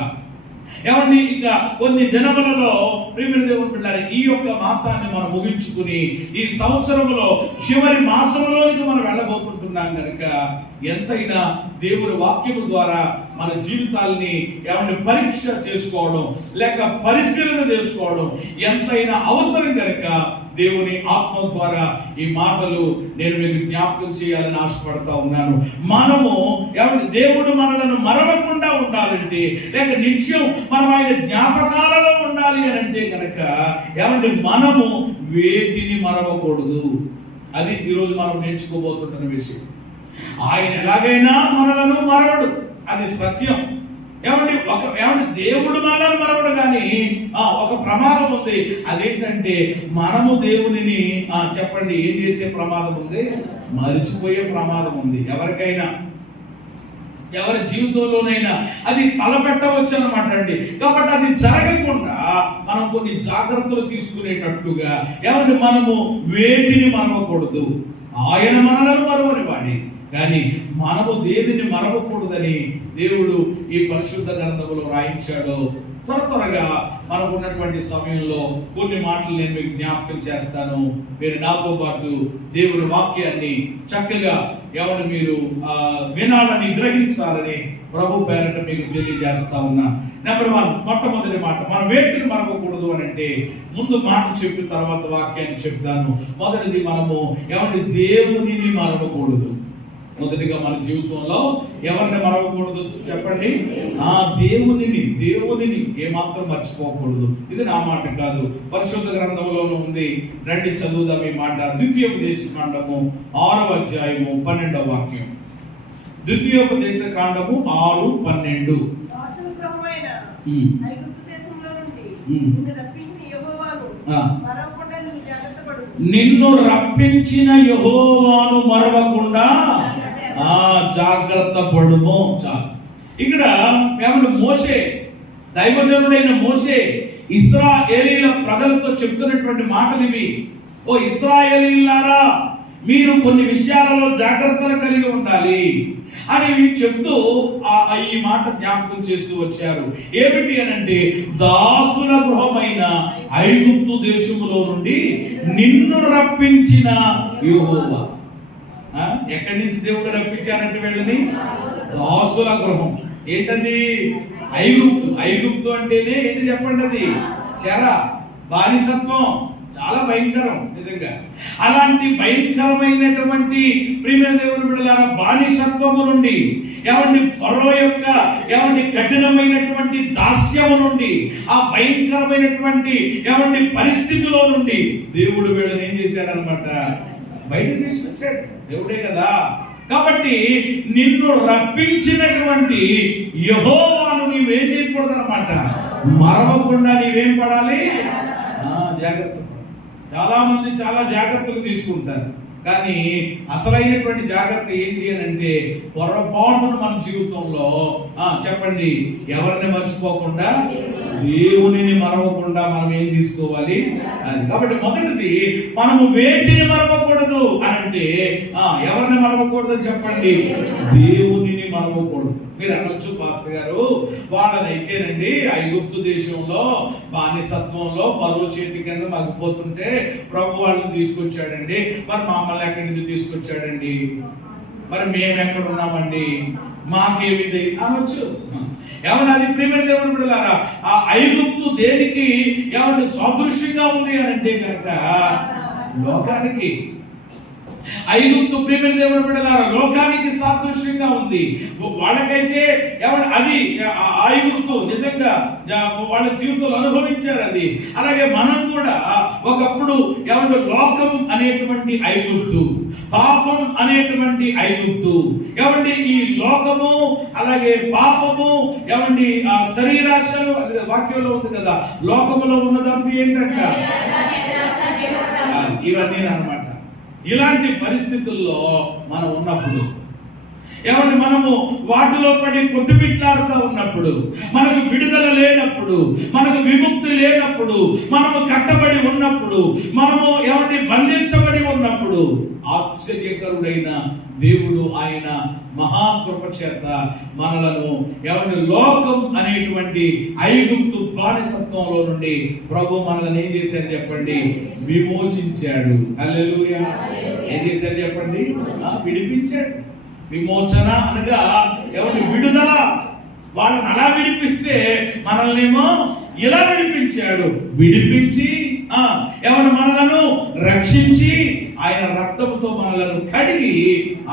ఏమండి ఇక కొన్ని దినములలో ప్రియమైన దేవుని బిడ్డలారా ఈ యొక్క మాసాన్ని మనం ముగించుకుని ఈ సంవత్సరంలో చివరి మాసంలోనికి మనం వెళ్ళబోతుంటున్నాం కనుక ఎంతైనా దేవుని వాక్యము ద్వారా మన జీవితాల్ని ఏమంటే పరీక్ష చేసుకోవడం లేక పరిశీలన చేసుకోవడం ఎంతైనా అవసరం కనుక దేవుని ఆత్మ ద్వారా ఈ మాటలు నేను మీకు జ్ఞాపకం చేయాలని ఆశపడతా ఉన్నాను. మనము ఏమంటే దేవుడు మనలను మరవకుండా ఉండాలంటే లేక నిత్యం మనం ఆయన జ్ఞాపకాలలో ఉండాలి అని అంటే కనుక ఏమంటే మనము వేటిని మరవకూడదు. అది ఈరోజు మనం నేర్చుకోబోతున్న విషయం. ఆయన ఎలాగైనా మనలను మరవడు, అది సత్యం. ఏమంటే దేవుడు మనల్ని మరవడు, కానీ ఒక ప్రమాదం ఉంది. అదేంటంటే మనము దేవునిని చెప్పండి ఏం చేసే ప్రమాదం ఉంది? మరిచిపోయే ప్రమాదం ఉంది. ఎవరికైనా ఎవరి జీవితంలోనైనా అది తలపెట్టవచ్చు అనమాట అండి. కాబట్టి అది జరగకుండా మనం కొన్ని జాగ్రత్తలు తీసుకునేటట్లుగా ఏమంటే మనము వేటిని మరవకూడదు. ఆయన మనలను మరవని వాడి, కానీ మనము దేనిని మరవకూడదని దేవుడు ఈ పరిశుద్ధ గ్రంథములో రాయించాడు. త్వరగా మనకు ఉన్నటువంటి సమయంలో కొన్ని మాటలు నేను మీకు జ్ఞాపకం చేస్తాను. మీరు నాతో పాటు దేవుని వాక్యాన్ని చక్కగా ఎవరు మీరు వినాలని గ్రహించాలని ప్రభు పేరట మీకు తెలియజేస్తా ఉన్నా. నెంబర్ 1, మొట్టమొదటి మాట, మనం వేటిని మరవకూడదు అని అంటే ముందు మాట చెప్పిన తర్వాత వాక్యాన్ని చెప్తాను. మొదటిది మనము దేవునిని మరవకూడదు. మొదటిగా మన జీవితంలో ఎవరిని మరవకూడదు చెప్పండి? దేవునిని ఏమాత్రం మర్చిపోకూడదు. ఇది నా మాట కాదు, పరిశుద్ధ గ్రంథంలోనూ ఉంది. రండి చదువుదాం ఈ మాట. ద్వితీయోపదేశ కాండము 6వ అధ్యాయము 12వ వాక్యం. ద్వితీయోపదేశ కాండము 6:12. నిన్ను రప్పించిన యెహోవాను మరవకుండా జాగ్రత్త పడుము. చాలు. ఇక్కడ మోషే, దైవజనుడైన మోషే ఇశ్రాయేలీల ప్రజలతో చెప్తున్నటువంటి మాటలు ఇవి. ఓ ఇశ్రాయేలీలారా, మీరు కొన్ని విషయాలలో జాగ్రత్తలు కలిగి ఉండాలి అని చెప్తూ ఈ మాట జ్ఞాపకం చేస్తూ వచ్చారు. ఏమిటి అనంటే, దాసుల గృహమైన ఐగుప్తు దేశములో నుండి నిన్ను రప్పించిన యెహోవా. ఎక్కడి నుంచి దేవుడు రప్పించారంటే వీళ్ళని? దాసుల గృహం. ఏంటది? ఐగుప్తు. ఐగుప్తు అంటేనే ఏంటి చెప్పండి? అది చెర, బానిసత్వం. చాలా భయంకరం నిజంగా. అలాంటి భయంకరమైనటువంటి ప్రియమైన దేవుని బిడ్డలారా బానిసత్వము నుండి ఫరో యొక్క కఠినమైనటువంటి దాస్యము నుండి, ఆ భయంకరమైనటువంటి పరిస్థితిలో నుండి దేవుడు వీళ్ళని ఏం చేశాడనమాట, బయటకు తీసుకొచ్చాడు. దేవుడే కదా. కాబట్టి నిన్ను రప్పించినటువంటి యెహోవాను నీవేం చేయకూడదు అనమాట, మరవకుండా నీవేం పడాలి, జాగ్రత్త. చాలా మంది చాలా జాగ్రత్తలు తీసుకుంటారు, కానీ అసలైనటువంటి జాగ్రత్త ఏంటి అని అంటే పొరపాటును మన జీవితంలో చెప్పండి, ఎవరిని మర్చిపోకుండా దేవునిని మరవకుండా మనం ఏం తీసుకోవాలి అది. కాబట్టి మొదటిది మనము వేటిని మరవకూడదు అని అంటే ఎవరిని మరవకూడదు చెప్పండి, దేవునిని మరవకూడదు. మీరు అనొచ్చు పాస్టర్ గారు, వాళ్ళనైతేనండి ఐగుప్తు దేశంలో బానిసత్వంలో పరో చేతి కింద మగ్గిపోతుంటే ప్రభు వాళ్ళని తీసుకొచ్చాడండి, మరి మమ్మల్ని ఎక్కడి నుంచి తీసుకొచ్చాడండి, మరి మేము ఎక్కడ ఉన్నామండి, మాకేమిది అనొచ్చు. అది ప్రియమైన దేవుని బిడ్డలారా, ఆ ఐగుప్తు దేనికి సాదృశ్యంగా ఉంది అని అంటే కనుక లోకానికి. ఐగుప్తు ప్రియమైన దేవుని బిడ్డలారా లోకానికి సాదృశ్యంగా ఉంది. వాళ్ళకైతే అది ఐగుప్తు నిజంగా వాళ్ళ జీవితంలో అనుభవించారు అది. అలాగే మనం కూడా ఒకప్పుడు లోకం అనేటువంటి ఐగుప్తు, పాపం అనేటువంటి ఐగుప్తు, ఈ లోకము అలాగే పాపము శరీరాశలు, వాక్యంలో ఉంది కదా, లోకములో ఉన్నదంతా ఏంటంట ఇవన్నీ అన్నమాట. ఇలాంటి పరిస్థితుల్లో మనం ఉన్నప్పుడు మనము వాటిలో పడి కొట్టుమిట్లాడుతూ ఉన్నప్పుడు, మనకు విడుదల లేనప్పుడు, మనకు విముక్తి లేనప్పుడు, మనము కట్టబడి ఉన్నప్పుడు, మనము బంధించబడి ఉన్నప్పుడు ఆశ్చర్యకరుడైన దేవుడు ఆయన మహాకృప చేత మనలను లోకం అనేటువంటి ఐగుప్తు బానిసత్వంలో నుండి ప్రభు మనల్ని ఏం చేశారు చెప్పండి, విమోచించాడు. హల్లెలూయా. ఏం చేశారు చెప్పండి, విడిపించాడు. విమోచన అనగా విడుదల. వాళ్ళని అలా విడిపిస్తే మనల్నేమో ఇలా విడిపించాడు. విడిపించి మనలను రక్షించి ఆయన రక్తంతో మనలను కడిగి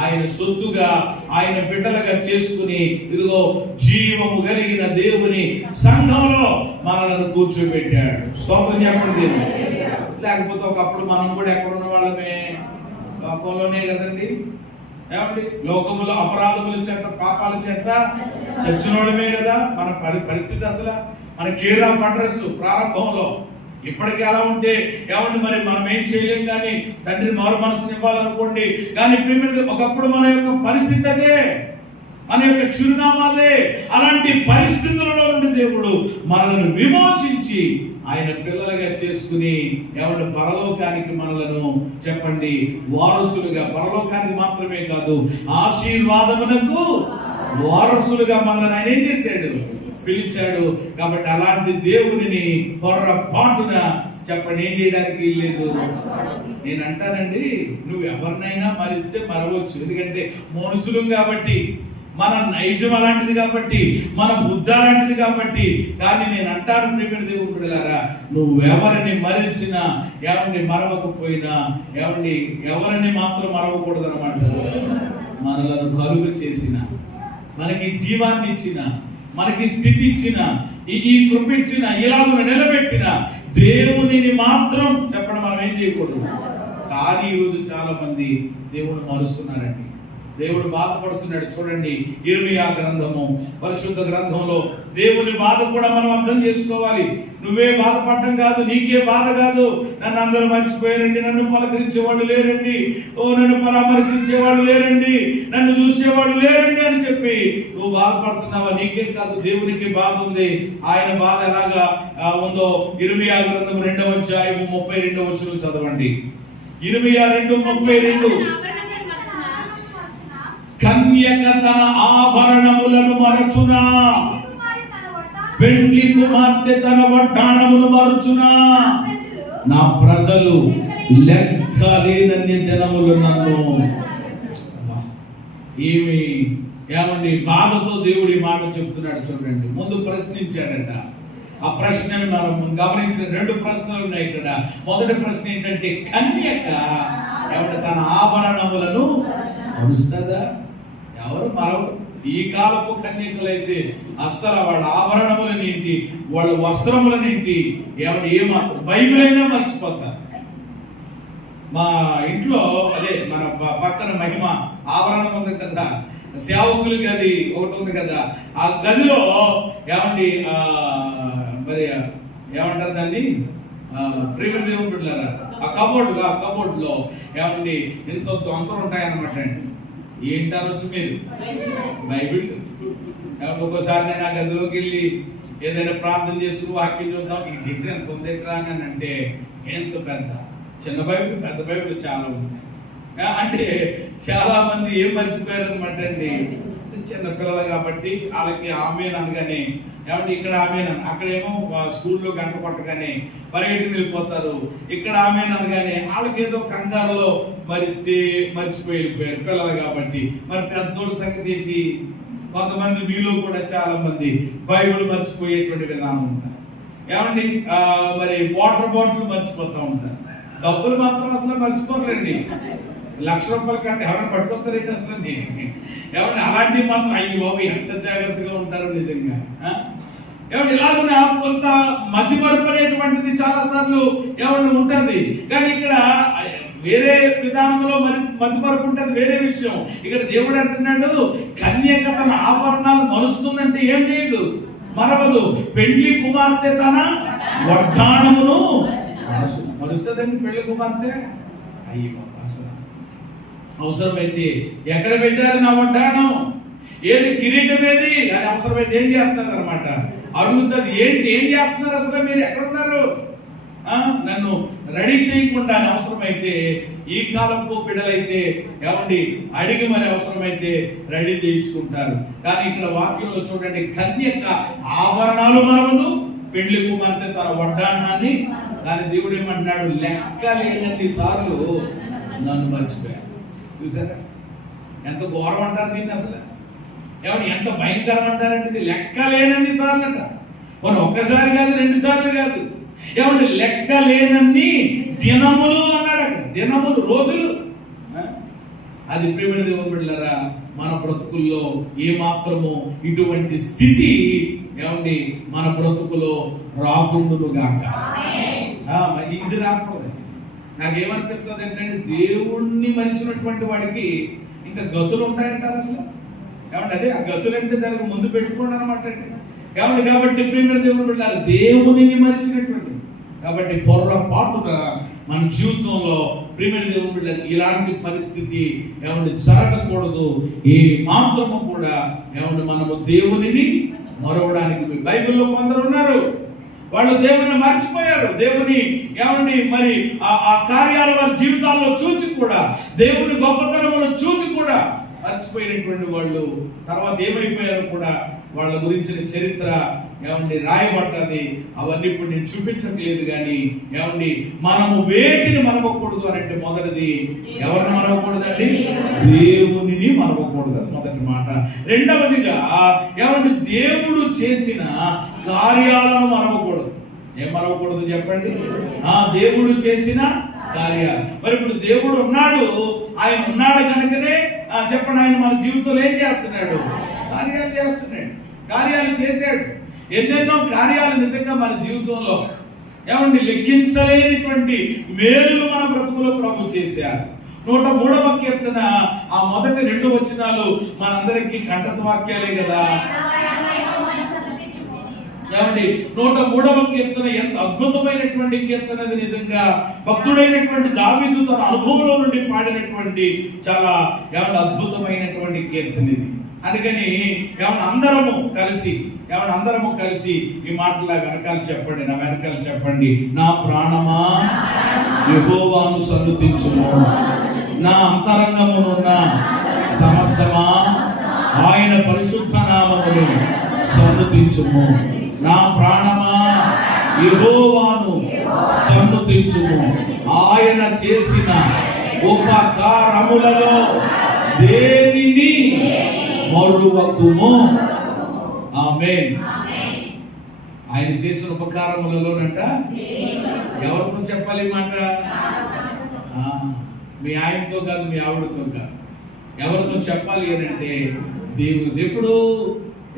ఆయన సొత్తుగా ఆయన బిడ్డలుగా చేసుకుని ఇదిగో జీవము కలిగిన దేవుని సంఘంలో మనలను కూర్చోబెట్టాడు. స్తోత్రం చెప్పండి. లేకపోతే ఒకప్పుడు మనం కూడా ఎక్కడున్న వాళ్ళమే, లోకంలోనే కదండి. లోకములో అపరాధముల చేత పాపాల చేత చచ్చినోడమే కదా మన పరిస్థితి. అసలు మన కేర్ ఆఫ్ అడ్రస్ ప్రారంభంలో ఇప్పటికీ అలా ఉంటే మరి మనం ఏం చేయలేం. కానీ తండ్రి మారు మనసుని ఇవ్వాలనుకోండి, కానీ ఒకప్పుడు మన యొక్క పరిస్థితి అదే, మన యొక్క చిరునామాదే. అలాంటి పరిస్థితులలో నుండి దేవుడు మనల్ని విమోచించి ఆయన పిల్లలుగా చేసుకుని పరలోకానికి మనలను చెప్పండి వారసులుగా, పరలోకానికి మాత్రమే కాదు ఆశీర్వాదమునకు వారసులుగా మనల్ని ఆయన ఏం చేశాడు, పిలిచాడు. కాబట్టి అలాంటి దేవుడిని పొర్రపాటున చెప్పండి ఏం చేయడానికి లేదు. నేను అంటానండి, నువ్వు ఎవరినైనా మరిస్తే మరవచ్చు, ఎందుకంటే మనుషులు కాబట్టి, మన నైజం అలాంటిది కాబట్టి, మన బుద్ధ అలాంటిది కాబట్టి. కానీ నేను అంటాను ప్రియమైన దేవుని బిడ్డలారా, నువ్వెవరిని మరిచినా మరవకపోయినా ఎవరిని మాత్రం మరవకూడదు అనమాట. మనలను కలుగు చేసిన, మనకి జీవాన్ని ఇచ్చిన, మనకి స్థితి ఇచ్చిన, ఈ కృప ఇచ్చిన, ఇలాగ నిలబెట్టిన దేవునిని మాత్రం చెప్పడం మనం ఏం చేయకూడదు. కానీ ఈరోజు చాలా మంది దేవుడు మరుస్తున్నారండి. దేవుడు బాధపడుతున్నాడు. చూడండి ఇర్మియా గ్రంథము, పరిశుద్ధ గ్రంథంలో దేవుని బాధ కూడా మనం అర్థం చేసుకోవాలి. నువ్వే బాధపడటం కాదు, నీకే బాధ కాదు. నన్ను అందరూ మర్చిపోయారండి, నన్ను పలకరించేవాళ్ళు లేరండి, నన్ను పరామర్శించేవాళ్ళు లేరండి, నన్ను చూసేవాళ్ళు లేరండి అని చెప్పి నువ్వు బాధపడుతున్నావా? నీకే కాదు, దేవునికి బాధ ఉంది. ఆయన బాధ ఎలాగా ఉందో ఇర్మియా గ్రంథం 2వ అధ్యాయం 32వ వచనం చదవండి. ఇర్మియా 2:32. కన్యక తన ఆభరణములను మరచునా, పెండ్లి కుమార్తె తన వడ్డాణములు మరచునా, నా ప్రజలు లెక్కలేనన్ని దినములు నన్ను. ఏమండి బాధతో దేవుడి మాట చెప్తున్నాడు. చూడండి, ముందు ప్రశ్నించాడట, ఆ ప్రశ్నను మనం గమనించిన 2 ప్రశ్నలు ఉన్నాయి ఇక్కడ. మొదటి ప్రశ్న ఏంటంటే, కన్యక ఏమంటే తన ఆభరణములను మరుస్తుందా? ఎవరు మరవరు. ఈ కాలపు కన్యకలైతే అస్సలు వాళ్ళ ఆభరణములను ఏంటి, వాళ్ళ వస్త్రములను ఏంటి, ఏమాత్రం బైబిల్ అయినా మర్చిపోతారు. మా ఇంట్లో అదే మన పక్కన మహిమ ఆవరణం ఉంది కదా, సేవకుల గది ఒకటి ఉంది కదా, ఆ గదిలో ఏమండి మరి ఏమంటారు దాన్ని, ప్రేమ దేవుని బిడ్డలారా, ఆ కబోర్డ్ లో ఏమండి ఇంత అంతరం ఉంటాయన్నమాట అండి. ఏంటనొచ్చు మీరు, బైబిల్. ఒక్కోసారి నేను ఆ గదిలోకి వెళ్ళి ఏదైనా ప్రార్థన చేసుకుని వాక్యం చూద్దాం, ఇది ఎంత ఉంది అని అంటే ఎంత పెద్ద, చిన్న బైబిల్ పెద్ద బైబిల్ చాలా ఉంది. అంటే చాలా మంది ఏం మర్చిపోయారు అనమాట అండి, చిన్నపిల్లలు కాబట్టి వాళ్ళకి ఆమెన్ అనగానే ఏమంటే ఇక్కడ ఆమెన్, అక్కడేమో స్కూల్లో గంట కొట్టగానే పరిగెట్టుకు వెళ్ళిపోతారు. ఇక్కడ ఆమెన్ అనగానే వాళ్ళకి ఏదో కంగారులో మర్చిపోయి వెళ్ళిపోయారు పిల్లలు కాబట్టి. మరి పెద్దోళ్ళ సంగతి ఏంటి? కొంతమంది మీలో కూడా చాలా మంది బైబిల్ మర్చిపోయేటువంటి విధానం ఉంటారు. ఏమండి మరి వాటర్ బాటిల్ మర్చిపోతూ ఉంటారు. డబ్బులు మాత్రం అసలు మర్చిపోరండి. ₹1,00,000 కంటే ఎవరైనా పట్టుకొస్తారేంటి అసలు అండి? ఏమంటే అలాంటివి మాత్రం అయ్యి బాబు ఎంత జాగ్రత్తగా ఉంటారో నిజంగా. ఏమంటే ఇలాగనే కొంత మతిమరుపు అనేటువంటిది చాలా సార్లు ఏమంటే ఉంటుంది. కానీ ఇక్కడ వేరే విధానంలో మరి మతిమరుపు ఉంటుంది, వేరే విషయం. ఇక్కడ దేవుడు అంటున్నాడు, కన్యక తన ఆభరణాలు మరుస్తుందంటే ఏం చేయదు, మరవదు. పెళ్లి కుమార్తె తన వడ్డాణమును మరుస్తుందండి. పెళ్లి కుమార్తె అయ్యో అసలు అవసరమైతే ఎక్కడ పెట్టారు నా వడ్డాణం, ఏది కిరీటం ఏది అని అవసరమైతే ఏం చేస్తారు అనమాట అడుగుతుంది. ఏం చేస్తున్నారు అసలు, మీరు ఎక్కడున్నారు, నన్ను రెడీ చేయకుండా అవసరమైతే ఈ కాలపు బిడ్డలైతే ఏమండి అడిగి మరి అవసరమైతే రెడీ చేయించుకుంటారు. కానీ ఇక్కడ వాక్యంలో చూడండి, కన్యక ఆభరణాలు మరవదు, పెళ్లి కుమార్తె తన వడ్డాణాన్ని. కానీ దేవుడు ఏమంటున్నాడు, లెక్కలేనన్ని సార్లు నన్ను మర్చిపోయారు. చూసారా ఎంత ఘోరం అంటారు దీన్ని అసలు, ఏమంటే ఎంత భయంకరం అంటారంటే ఇది లెక్కలేనన్ని సార్లు అంట. మరి ఒక్కసారి కాదు, 2 సార్లు కాదు, ఏమంటే లెక్కలేనన్ని దినములు అన్నాడు అక్కడ. దినములు, రోజులు. అది ప్రియమైన దేవుని బిడ్డలారా, మన బ్రతుకుల్లో ఏ మాత్రము ఇటువంటి స్థితి ఏమండి మన బ్రతుకులో రాకుండును గాక. ఇది రాకూడదు. నాకేమనిపిస్తుంది ఏంటంటే, దేవుణ్ణి మరిచినటువంటి వాడికి ఇంకా గతులు ఉంటాయంటారు అసలు. ఏమంటే అదే ఆ గతులు అంటే దానికి ముందు పెట్టుకోండి అనమాట అండి. కాబట్టి ప్రియమైన దేవుని బిడ్డలారా, దేవునిని మరిచినటువంటి కాబట్టి పొర్రపాటుగా మన జీవితంలో ప్రియమైన దేవుని బిడ్డలారా ఇలాంటి పరిస్థితి ఏమంటే జరగకూడదు. ఏ మాత్రము కూడా ఏమంటే మనము దేవునిని మరవడానికి. బైబిల్లో కొందరు ఉన్నారు, వాళ్ళు దేవుని మర్చిపోయారు. దేవుని ఏమండి మరి ఆ కార్యాలు వారి జీవితాల్లో చూచి కూడా, దేవుని గొప్పతనమును చూచి కూడా మర్చిపోయినటువంటి వాళ్ళు తర్వాత ఏమైపోయారో కూడా వాళ్ళ గురించిన చరిత్ర ఏమండి రాయబడ్డది. అవన్నీ ఇప్పుడు నేను చూపించట్లేదు. కానీ ఏమండి మనము వేటిని మరవకూడదు అని అంటే, మొదటిది ఎవరిని మరవకూడదండి, దేవునిని మరవకూడదు, మొదటి మాట. రెండవదిగా ఏమండి దేవుడు చేసిన కార్యాలను మరవకూడదు. ఏం మరవకూడదు చెప్పండి, దేవుడు చేసిన కార్యాలు. మరి ఇప్పుడు దేవుడు ఉన్నాడు, ఆయన ఉన్నాడు కనుకనే చెప్పండి, ఆయన మన జీవితంలో ఏం చేస్తున్నాడు, కార్యాలు చేస్తున్నాడు, కార్యాలు చేశాడు. ఎన్నెన్నో కార్యాలు నిజంగా మన జీవితంలో ఏమండి లెక్కించలేనిటువంటి మేలులు మన బ్రతుకులో ప్రభు చేశారు. 103వ కీర్తన ఆ మొదటి 2 వచనాలు మనందరికీ కంఠత వాక్యాలే కదా. ఏమండి 103వ కీర్తన ఎంత అద్భుతమైనటువంటి కీర్తన అది. నిజంగా భక్తుడైనటువంటి దావీదు తన అనుభవంలో నుండి పాడినటువంటి చాలా ఏమంటే అద్భుతమైనటువంటి కీర్తన ఇది. అందుకని ఏమన్నా అందరము కలిసి ఈ మాటలా వెనకాల చెప్పండి, నా వెనకాల చెప్పండి. నా ప్రాణమా యెహోవాను సన్నుతించుము, నా అంతరంగమునున్న సమస్తమా ఆయన పరిశుద్ధ నామమును సన్నుతించుము. నా ప్రాణమా యెహోవాను సన్నుతించుము, ఆయన చేసిన ఉపకారములలో దేనిని మరువకుము. ఆమేన్. ఆయన చేసిన ఉపకారములలోనంట ఎవరితో చెప్పాలి ఈ మాట? మీ ఆయనతో కాదు, మీ ఆవిడతో కాదు. ఎవరితో చెప్పాలి అని అంటే దేవుడు.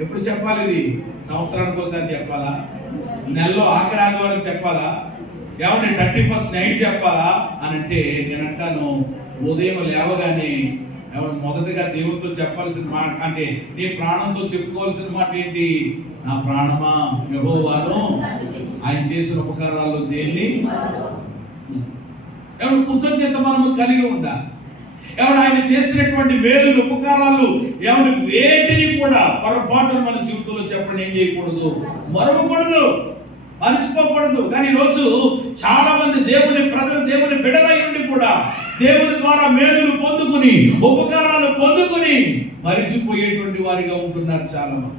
ఎప్పుడు చెప్పాలి? ఇది సంవత్సరానికి ఒకసారి చెప్పాలా? నెలలో ఆఖరి ఆదివారం చెప్పాలా? ఏమంటే 31st నైట్ చెప్పాలా అని అంటే నేను అంటాను, ఉదయం లేవగానే ఎవరు మొదటగా దేవుడితో చెప్పాల్సిన మాట అంటే నీ ప్రాణంతో చెప్పుకోవాల్సిన మాట ఏంటి? నా ప్రాణమా యెహోవాను ఆయన చేసిన ఉపకారాలు దేన్ని ఎవరు కృతజ్ఞత మనము కలిగి ఉండాలి. ఎవరు ఆయన చేసినటువంటి వేలు ఉపకారాలు ఎవరు వేటిని కూడా పొరపాటును మన జీవితంలో చెప్పడం ఏం చేయకూడదు, మరవకూడదు, మర్చిపోకూడదు. కానీ ఈరోజు చాలా మంది దేవుని ప్రజలు, దేవుని బిడ్డలై ఉండి కూడా దేవుని ద్వారా మేలులు పొందుకుని ఉపకారాలు పొందుకుని మరిచిపోయేటువంటి వారిగా ఉంటున్నారు చాలా మంది.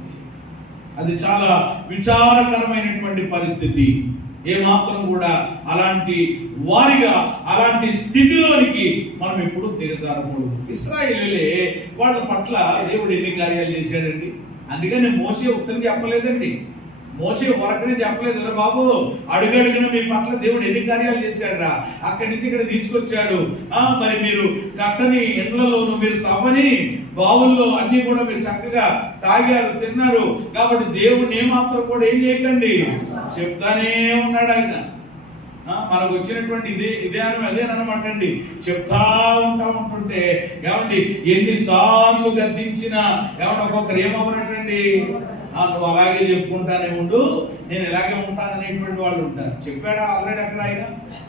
అది చాలా విచారకరమైనటువంటి పరిస్థితి. ఏమాత్రం కూడా అలాంటి వారిగా, అలాంటి స్థితిలోనికి మనం ఎప్పుడు దిగజారకూడదు. ఇశ్రాయేలీలే వాళ్ళ పట్ల దేవుడు ఎన్ని కార్యాలు చేశాడండి. అందుకని మోసే ఉత్తరం చెప్పలేదండి. మోసే వరకనే చెప్పలేదు, రా బాబు అడుగడుగున మీ పట్ల దేవుడు ఎన్ని కార్యాలు చేశాడురా, అక్కడి నుంచి ఇక్కడ తీసుకొచ్చాడు. మరి మీరు కట్టని ఇండ్లలోను, మీరు తవ్వని బావుల్లో అన్ని కూడా మీరు చక్కగా తాగారు, తిన్నారు. కాబట్టి దేవుడిని ఏమాత్రం కూడా ఏం చేయకండి, చెప్తానే ఉన్నాడు ఆయన. మనకు వచ్చినటువంటి అదేనమాట అండి. చెప్తా ఉంటుంటే ఏమండి ఎన్నిసార్లు గద్దించినా ఏమంటే ఒక్కొక్కరు ఏమవునట్టండి, నువ్వు అలాగే చెప్పుకుంటానే ఉండు, నేను ఇలాగే ఉంటాననేటువంటి వాళ్ళు ఉంటారు. చెప్పాడా ఆల్రెడీ అక్కడ ఆయన,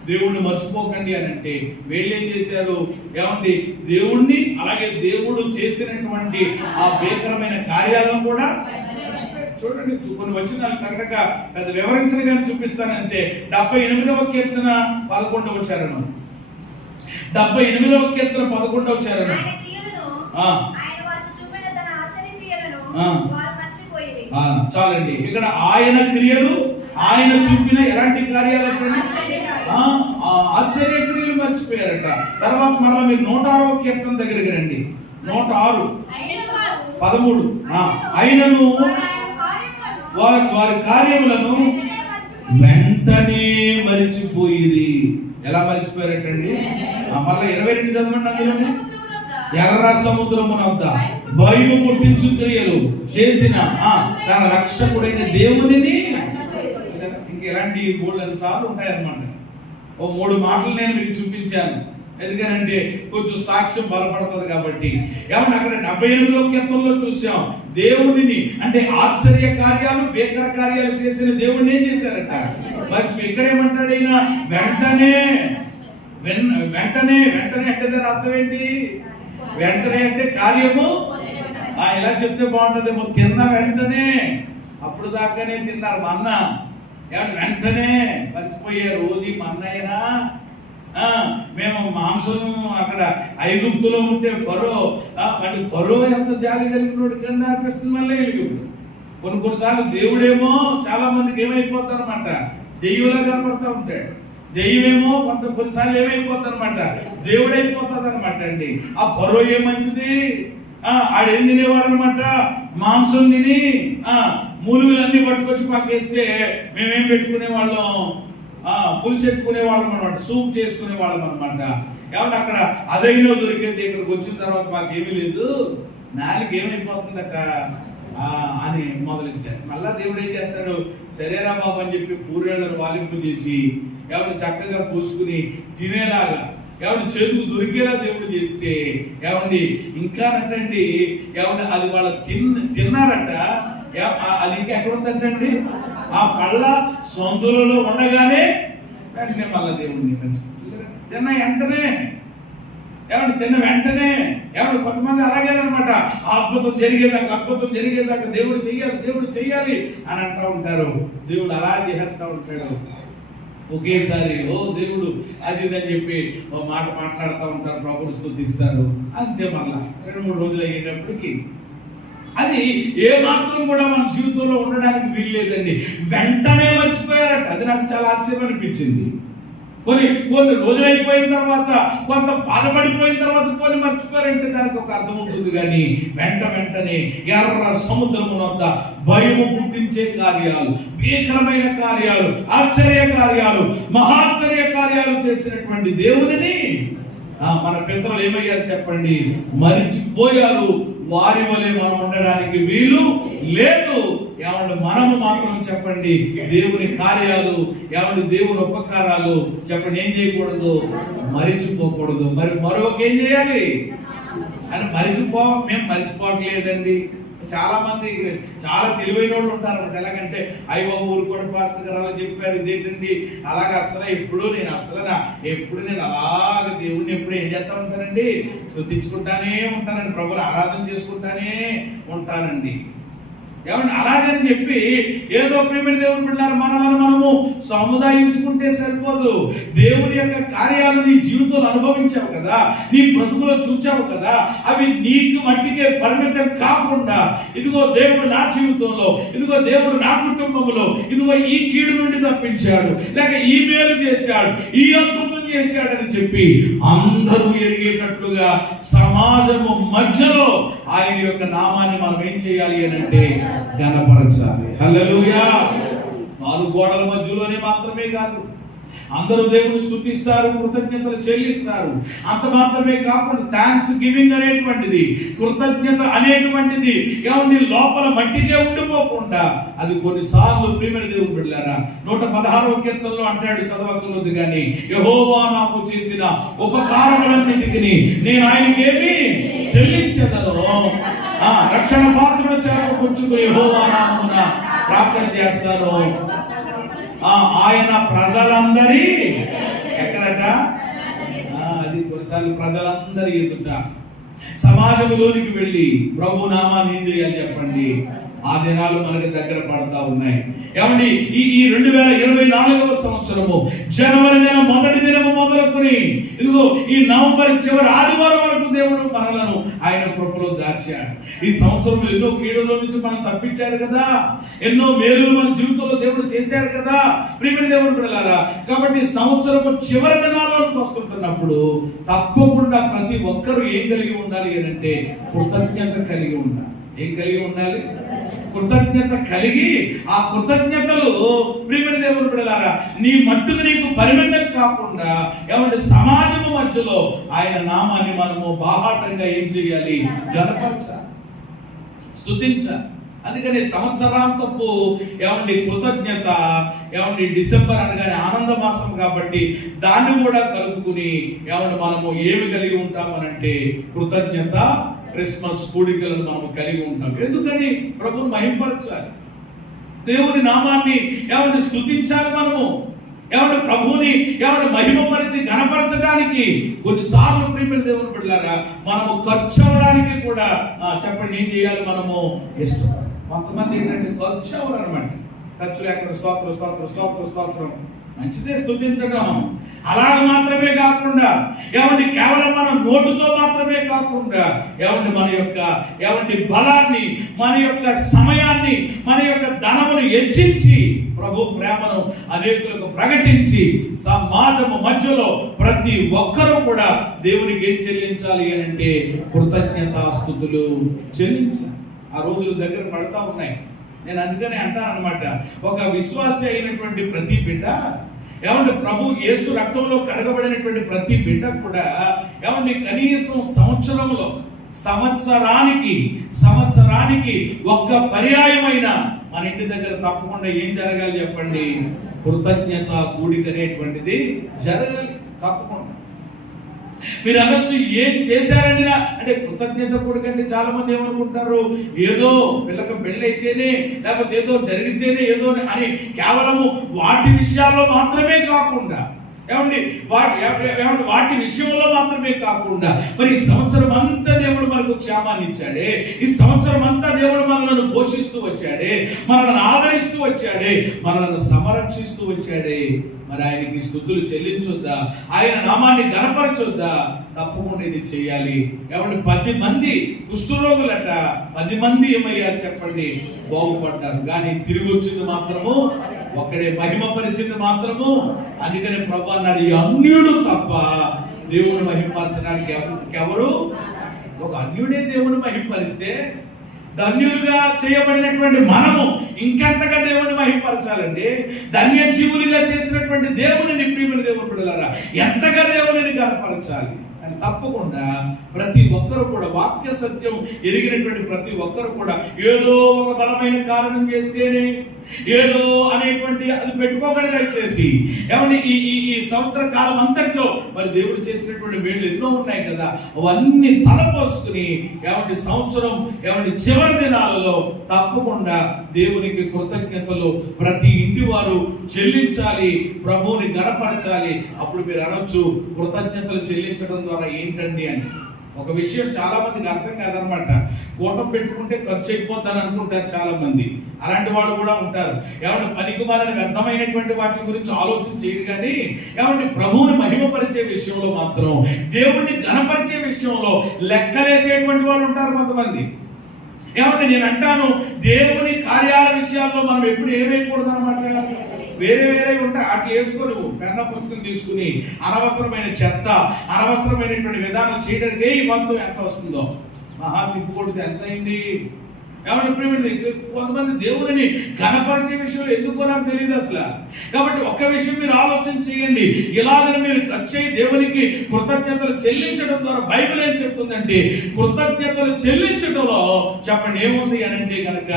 దేవుణ్ణి మర్చిపోకండి అని అంటే వీళ్ళు ఏం చేశారు? ఏమండి దేవుణ్ణి, అలాగే దేవుడు చేసినటువంటి ఆ భీకరమైన కార్యాలను కూడా చూడండి. కొన్ని వచనాలు కరెక్ట్గా పెద్ద వివరించిన కానీ చూపిస్తానంతే. 78వ కీర్తన 11వ చరణం. 78వ కీర్తన 11వ చరణం. చాలండి. ఇక్కడ ఆయన క్రియలు, ఆయన చూపిన ఎలాంటి కార్యాలు, ఆశ్చర్య క్రియలు మర్చిపోయారట. తర్వాత మరలా మీరు 106వ కీర్తన దగ్గరికి రండి. 106 13. ఆయనను వారి కార్యములను వెంటనే మరిచిపోయిరి. ఎలా మరిచిపోయారటండి? మళ్ళీ 22 చదవండి. అందులోనే ఎర్ర సముద్రమునొద్ద బయలు పుట్టించు క్రియలు చేసిన తన రక్షకుడైన దేవునిని. ఇంకెలాంటి బోల్డెన్ సార్లు ఉంటాయన్నమాట. ఓ 3 మాటలు నేను మీకు చూపించాను. ఎందుకనంటే కొంచెం సాక్ష్యం బలపడుతుంది కాబట్టి. ఏమన్నా అక్కడ 78వ కీర్తనలో చూసాం దేవునిని, అంటే ఆశ్చర్య కార్యాలు, భీకర కార్యాలు చేసిన దేవుడిని ఏం చేశారట. మరి ఇక్కడేమంటాడు ఆయన? వెంటనే. వెంటనే అంటే దాని అర్థం ఏంటి? వెంటనే అంటే కార్యము. ఇలా చెప్తే బాగుంటుందేమో. తిన్న వెంటనే, అప్పుడు దాకానే తిన్నారు మన్న, వెంటనే మర్చిపోయే రోజు మన్నైనా. మేము మాంసం అక్కడ ఐగుప్తులో ఉంటే మళ్ళీ ఫరో ఎంత జాలి కలిగినోడు కింద అనిపిస్తుంది. మళ్ళీ వెలిగిప్పుడు కొన్నిసార్లు దేవుడేమో చాలా మందికి ఏమైపోతారు అనమాట, దెయ్యంలా కనపడతా ఉంటాడు. దెయ్యమేమో కొన్నిసార్లు ఏమైపోతారనమాట, దేవుడైపోతుంది అనమాట అండి. ఆ ఫరో ఏ మంచిది, ఆడేం తినేవాడు అనమాట, మాంసం తిని మూలుగులన్నీ పట్టుకొచ్చి మాకేస్తే మేమేం పెట్టుకునే వాళ్ళం, పులుసు పెట్టుకునే వాళ్ళం అనమాట, సూప్ చేసుకునే వాళ్ళం అనమాట. కాబట్టి అక్కడ అదైనా దొరికేది, ఇక్కడికి వచ్చిన తర్వాత మాకేమీ లేదు, నాలుగు ఏమైపోతుంది అక్క అని మొదలెట్టారు. మళ్ళా దేవుడు ఏం చేస్తాడు, సరేరా బాబు అని చెప్పి పూరేళ్లను వాలింపు చేసి ఎవరిని చక్కగా పూసుకుని తినేలాగా, ఎవరి చేతుకు దొరికేలా దేవుడు చేస్తే ఏమండి ఇంకా నట్టండి, ఏమండి అది వాళ్ళ తిన్నారట. అది ఇంకా ఎక్కడ ఉందంటండి, ఆ పళ్ళ సొంతులలో ఉండగానే వెంటనే మళ్ళా దేవుడిని చూసారా, తిన్న వెంటనే ఏమంటే తిన్న వెంటనే ఏమంటే కొంతమంది అలాగేనమాట, అద్భుతం జరిగేదాకా దేవుడు చెయ్యాలి అని అంటూ ఉంటారు. దేవుడు అలా చేసేస్తూ ఉంటాడు. ఒకేసారి దేవుడు అది అని చెప్పి ఓ మాట మాట్లాడుతూ ఉంటారు, ప్రభువుని స్తుతిస్తారు, అంతే. మళ్ళా 2-3 రోజులు అయ్యేటప్పటికి అది ఏ మాత్రం కూడా మన జీవితంలో ఉండడానికి వీల్లేదండి. వెంటనే మర్చిపోయారట. అది నాకు చాలా ఆశ్చర్యం అనిపించింది. కొన్ని రోజులు అయిపోయిన తర్వాత, కొంత బాధపడిపోయిన తర్వాత కొన్ని మర్చిపోయారంటే దానికి ఒక అర్థం ఉంటుంది. కానీ వెంటనే ఎర్ర సముద్రము వద్ద భయము పుట్టించే కార్యాలు, భీకరమైన కార్యాలు, ఆశ్చర్య కార్యాలు, మహాశ్చర్య కార్యాలు చేసినటువంటి దేవునిని మన పితరులు ఏమయ్యారు చెప్పండి? మరిచిపోయారు. వారి వలె మనం ఉండడానికి వీలు లేదు. ఏమంటే మనము మాత్రం చెప్పండి దేవుని కార్యాలు, ఏమంటే దేవుని ఉపకారాలు చెప్పండి ఏం చేయకూడదు? మరిచిపోకూడదు. మరి మరొక ఏం చేయాలి అని మేము మరిచిపోవట్లేదండి. చాలా మంది చాలా తెలివైన వాళ్ళు ఉంటారు. ఎలాగంటే అయ్యో ఊరుకోండి పాస్టర్ గారు అలా చెప్పారు, ఇదేంటండి అలాగ ఎప్పుడు నేను అలాగ దేవుడిని ఎప్పుడు ఏం చేస్తా ఉంటానండి? స్తుతించుకుంటానే ఉంటానండి, ప్రభువుని ఆరాధన చేసుకుంటానే ఉంటానండి. ఏమంటే అలాగని చెప్పి ఏదో ప్రేమిడి దేవుని బిడ్డలారా మనము సముదాయించుకుంటే సరిపోదు. దేవుని యొక్క కార్యాలు నీ జీవితంలో అనుభవించావు కదా, నీ బ్రతుకులో చూచావు కదా, అవి నీకు మట్టికే పరిమితం కాకుండా ఇదిగో దేవుడు నా జీవితంలో, ఇదిగో దేవుడు నా కుటుంబంలో, ఇదిగో ఈ కీడు నుండి తప్పించాడు, లేక ఈ మేలు చేశాడు, ఈ అద్భుతం చేశాడని చెప్పి అందరూ ఎరిగేటట్లుగా సమాజము మధ్యలో ఆయన యొక్క నామాన్ని మనం ఏం చేయాలి అని అంటే ఘనపరచాలి. హల్లెలూయా. 4 గోడల మధ్యలోనే మాత్రమే కాదు, అందరూ దేవుని స్తుతిస్తారు, కృతజ్ఞతలు చెల్లిస్తారు. అంత మాత్రమే కాకుండా థ్యాంక్స్ గివింగ్ అనేటువంటిది, కృతజ్ఞత అనేటువంటిది ఏమండి లోపల మట్టికే ఉండిపోకుండా అది కొన్నిసార్లు ప్రియమైన దేవుని బిడ్డలారా 116వ కీర్తనలో అంటాడు, చదవకూడదు కానీ, యెహోవా నాకు చేసిన ఉపకారములన్నిటికీ నేను ఆయనకేమి చెల్లించదను. రక్షణ పాత్రను చేరకొచ్చుకుని యెహోవా నామమున ప్రార్థన చేస్తాను. ఆయన ప్రజలందరి ఎక్కడట? అది కొన్నిసార్లు ప్రజలందరి ఎదుట సమాజంలోనికి వెళ్ళి ప్రభు నామాన్ని ఏం చేయాలి చెప్పండి? ఆ దినాలు మనకు దగ్గర పడతా ఉన్నాయి. ఏమండి ఈ 2024వ సంవత్సరము జనవరి నెల మొదటి దినము మొదలుకొని ఇదిగో ఈ నవంబర్ చివరి ఆదివారం వరకు దేవుడు మనలను ఆయన కృపలో దాచాడు. ఈ సంవత్సరం ఎన్నో కీడుల నుంచి మనం తప్పించాడు కదా, ఎన్నో మేలులు మన జీవితంలో దేవుడు చేశాడు కదా ప్రియమైన దేవుడు బిడ్డలారా. కాబట్టి సంవత్సరము చివరి దినాల్లోకి వస్తుంటున్నప్పుడు తప్పకుండా ప్రతి ఒక్కరూ ఏం కలిగి ఉండాలి అంటే కృతజ్ఞత కలిగి ఉండాలి. ఏం కలిగి ఉండాలి? కృతజ్ఞత కలిగి ఆ కృతజ్ఞతలు ప్రియమైన దేవుని బిడ్డలారా నీ మట్టుకు నీకు పరిమితం కాకుండా ఏమంటే సమాజము మధ్యలో ఆయన నామాన్ని మనము బాహాటంగా ఏం చేయాలి? ఘనపరచాలి, స్తుతించాలి. అందుకని సంవత్సరాంతపు ఏమండి కృతజ్ఞత, ఏమండి డిసెంబర్ అనగానే ఆనంద మాసం కాబట్టి దాన్ని కూడా కలుపుకుని ఏమంటే మనము ఏమి కలిగి ఉంటామనంటే కృతజ్ఞత, క్రిస్మస్ కూడికలను మనం కలిగి ఉంటాం. ఎందుకని? ప్రభువుని మహింపరచాలి, దేవుని నామాన్ని ఏమంటే స్తుతించాలి. మనము ఏమంటే ప్రభువుని ఏమంటే మహిమపరిచి ఘనపరచడానికి కొన్నిసార్లు ప్రియమైన దేవుని బిడ్డలారా మనము ఖర్చు అవ్వడానికి కూడా చెప్పండి ఏం చేయాలి? మనము ఇష్టం. కొంతమంది ఏంటంటే ఖర్చు అవ్వరు అనమాట. ఖర్చు లేకుండా స్తోత్రం స్తోత్రం స్తోత్రం స్తోత్రం మంచిదే, స్తుతించడం. అలాగ మాత్రమే కాకుండా ఏమంటే కేవలం మన నోటుతో మాత్రమే కాకుండా ఏమంటే మన యొక్క ఏమంటే బలాన్ని, మన యొక్క సమయాన్ని, మన యొక్క ధనమును హెచ్చించి ప్రభు ప్రేమను అనేకులకు ప్రకటించి సమాజము మధ్యలో ప్రతి ఒక్కరూ కూడా దేవునికి ఏం చెల్లించాలి అని అంటే కృతజ్ఞతాస్తుతులు చెల్లించాలి. ఆ రోజులు దగ్గర పడతా ఉన్నాయి. నేను అందుకనే అంటాను అనమాట, ఒక విశ్వాసి అయినటువంటి ప్రతి బిడ్డ ఏమంటే ప్రభు యేసు రక్తంలో కడగబడినటువంటి ప్రతి బిడ్డ కూడా ఏమంటే కనీసం సంవత్సరానికి ఒక్క పర్యాయమైన మన ఇంటి దగ్గర తప్పకుండా ఏం జరగాలి చెప్పండి? కృతజ్ఞత కూడిక అనేటువంటిది జరగాలి తప్పకుండా. మీరు అనొచ్చు ఏం చేశారండి అంటే కృతజ్ఞత కూడికంటే చాలా మంది ఏమనుకుంటారు, ఏదో వీళ్ళకి పెళ్ళి అయితేనే లేకపోతే ఏదో జరిగితేనే ఏదో అని కేవలము వాటి విషయాల్లో మాత్రమే కాకుండా ఏమండి వాటి విషయంలో మాత్రమే కాకుండా మరి ఈ సంవత్సరం అంతా దేవుడు మనకు క్షేమాన్ని ఇచ్చాడే, ఈ సంవత్సరం అంతా దేవుడు మనల్ని పోషిస్తూ వచ్చాడే, మనల్ని ఆదరిస్తూ వచ్చాడే, మనల్ని సంరక్షిస్తూ వచ్చాడే. మరి ఆయనకి స్తుతులు చెల్లించొద్దా? ఆయన నామాన్ని గణపరచొద్దా? తప్పకుండా ఇది చేయాలి. ఏమంటే 10 మంది కుష్ఠరోగులట 10 మంది ఏమయ్యారు చెప్పండి? బాగుపడ్డారు. కానీ తిరిగి వచ్చింది మాత్రము ఒక్కడే మహిమపరిచింది మాత్రము. అందుకని ప్రభు అన్నాడు, ఈ అన్యుడు తప్ప దేవుని మహిమపరచడానికి ఎవరు? ఒక అన్యుడే దేవుని మహిమపరిస్తే ధన్యులుగా చేయబడినటువంటి మనము ఇంకెంతగా దేవుని మహిమపరచాలండి? ధన్య జీవులుగా చేసినటువంటి దేవుని ప్రియమైన దేవుని బిడ్డలారా ఎంతగా దేవుని కనపరచాలి అని తప్పకుండా ప్రతి ఒక్కరు కూడా వాక్య సత్యం ఎరిగినటువంటి ప్రతి ఒక్కరు కూడా ఏదో ఒక బలమైన కారణం చేస్తేనే ఏదో అనేటువంటి అది పెట్టుకోకండి దయచేసి. ఏమంటే ఈ సంవత్సర కాలం అంతట్లో మరి దేవుడు చేసినటువంటి మేళ్ళు ఎన్నో ఉన్నాయి కదా, అవన్నీ తలపోసుకుని ఏమంటే సంవత్సరం ఏమంటే చివరి దినాలలో తప్పకుండా దేవునికి కృతజ్ఞతలు ప్రతి ఇంటి వారు చెల్లించాలి, ప్రభువుని గణపరచాలి. అప్పుడు మీరు అనొచ్చు, కృతజ్ఞతలు చెల్లించడం ద్వారా ఏంటండి అని. ఒక విషయం చాలా మందికి అర్థం కాదనమాట. కూటం పెట్టుకుంటే ఖర్చు అయిపోద్దని అనుకుంటారు చాలా మంది. అలాంటి వాళ్ళు కూడా ఉంటారు. ఏమంటే పనికిమాలిన వ్యర్థమైనటువంటి వాటి గురించి ఆలోచన చేయరు, కానీ ఏమంటే ప్రభువుని మహిమపరిచే విషయంలో మాత్రం, దేవుణ్ణి గణపరిచే విషయంలో లెక్కలేసేటువంటి వాళ్ళు ఉంటారు కొంతమంది. ఏమంటే నేను అంటాను, దేవుని కార్యాల విషయాల్లో మనం ఎప్పుడు ఏమైకూడదు అనమాట. వేరే వేరే ఉంటాయి, అట్లా వేసుకొని పెన్న పుస్తకం తీసుకుని అనవసరమైన చెత్త, అనవసరమైనటువంటి విధానాలు చేయడానికి ఈ మొత్తం ఎంత వస్తుందో మహా తిప్పుకొడితే ఎంత అయింది. ఏమంటే ప్రియమైనది, కొంతమంది దేవుని కనపరిచే విషయం ఎందుకో నాకు తెలియదు అసలు. కాబట్టి ఒక్క విషయం మీరు ఆలోచన చేయండి, ఇలాగని మీరు ఖర్చు అయ్యి దేవునికి కృతజ్ఞతలు చెల్లించడం ద్వారా బైబిల్ ఏం చెప్తుందంటే, కృతజ్ఞతలు చెల్లించడంలో చెప్పండి ఏముంది అని అంటే కనుక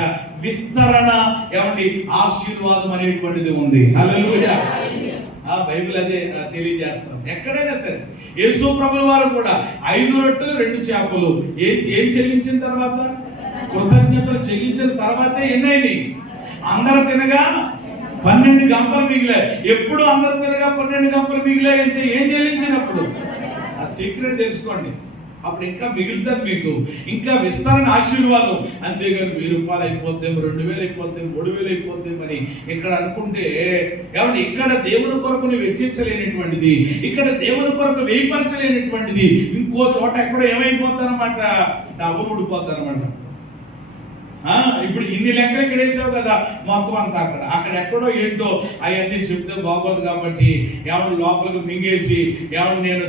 విస్తరణ, ఏమండి ఆశీర్వాదం అనేటువంటిది ఉంది. హల్లెలూయా. ఆ బైబిల్ అదే తెలియజేస్తాం. ఎక్కడైనా సరే యేసు ప్రభుల వారు కూడా 5 రొట్టెలు 2 చేపలు ఏం చెల్లించిన తర్వాత, కృతజ్ఞతలు చెల్లించిన తర్వాతే ఎన్నైనాయి? అందరు తినగా 12 గంపలు మిగిలాయి. ఎప్పుడు అందరు తినగా 12 గంపలు మిగిలాయి అంటే ఏం చెల్లించినప్పుడు? ఆ సీక్రెట్ తెలుసుకోండి, అప్పుడు ఇంకా మిగులుతుంది మీకు, ఇంకా విస్తరణ ఆశీర్వాదం. అంతేగాని 1000 రూపాయలు అయిపోతే, 2000 అయిపోతే, 3000 అయిపోతే మరి ఇక్కడ అనుకుంటే ఏమంటే ఇక్కడ దేవుని కొరకు వెచ్చించలేనటువంటిది, ఇక్కడ దేవుని కొరకు వేయపరచలేనటువంటిది ఇంకో చోట ఎక్కడో ఏమైపోతుంది అనమాట, డబ్బులు ఊడిపోద్ది అనమాట. ఇప్పుడు ఇన్ని లెక్కలు ఇక్కడ వేసావు కదా, మొత్తం అంతా అక్కడ ఎక్కడో ఏంటో అవన్నీ చెప్తే బాగోదు. కాబట్టి ఏమన్నా లోపలికి మింగేసి ఏమన్నా నేను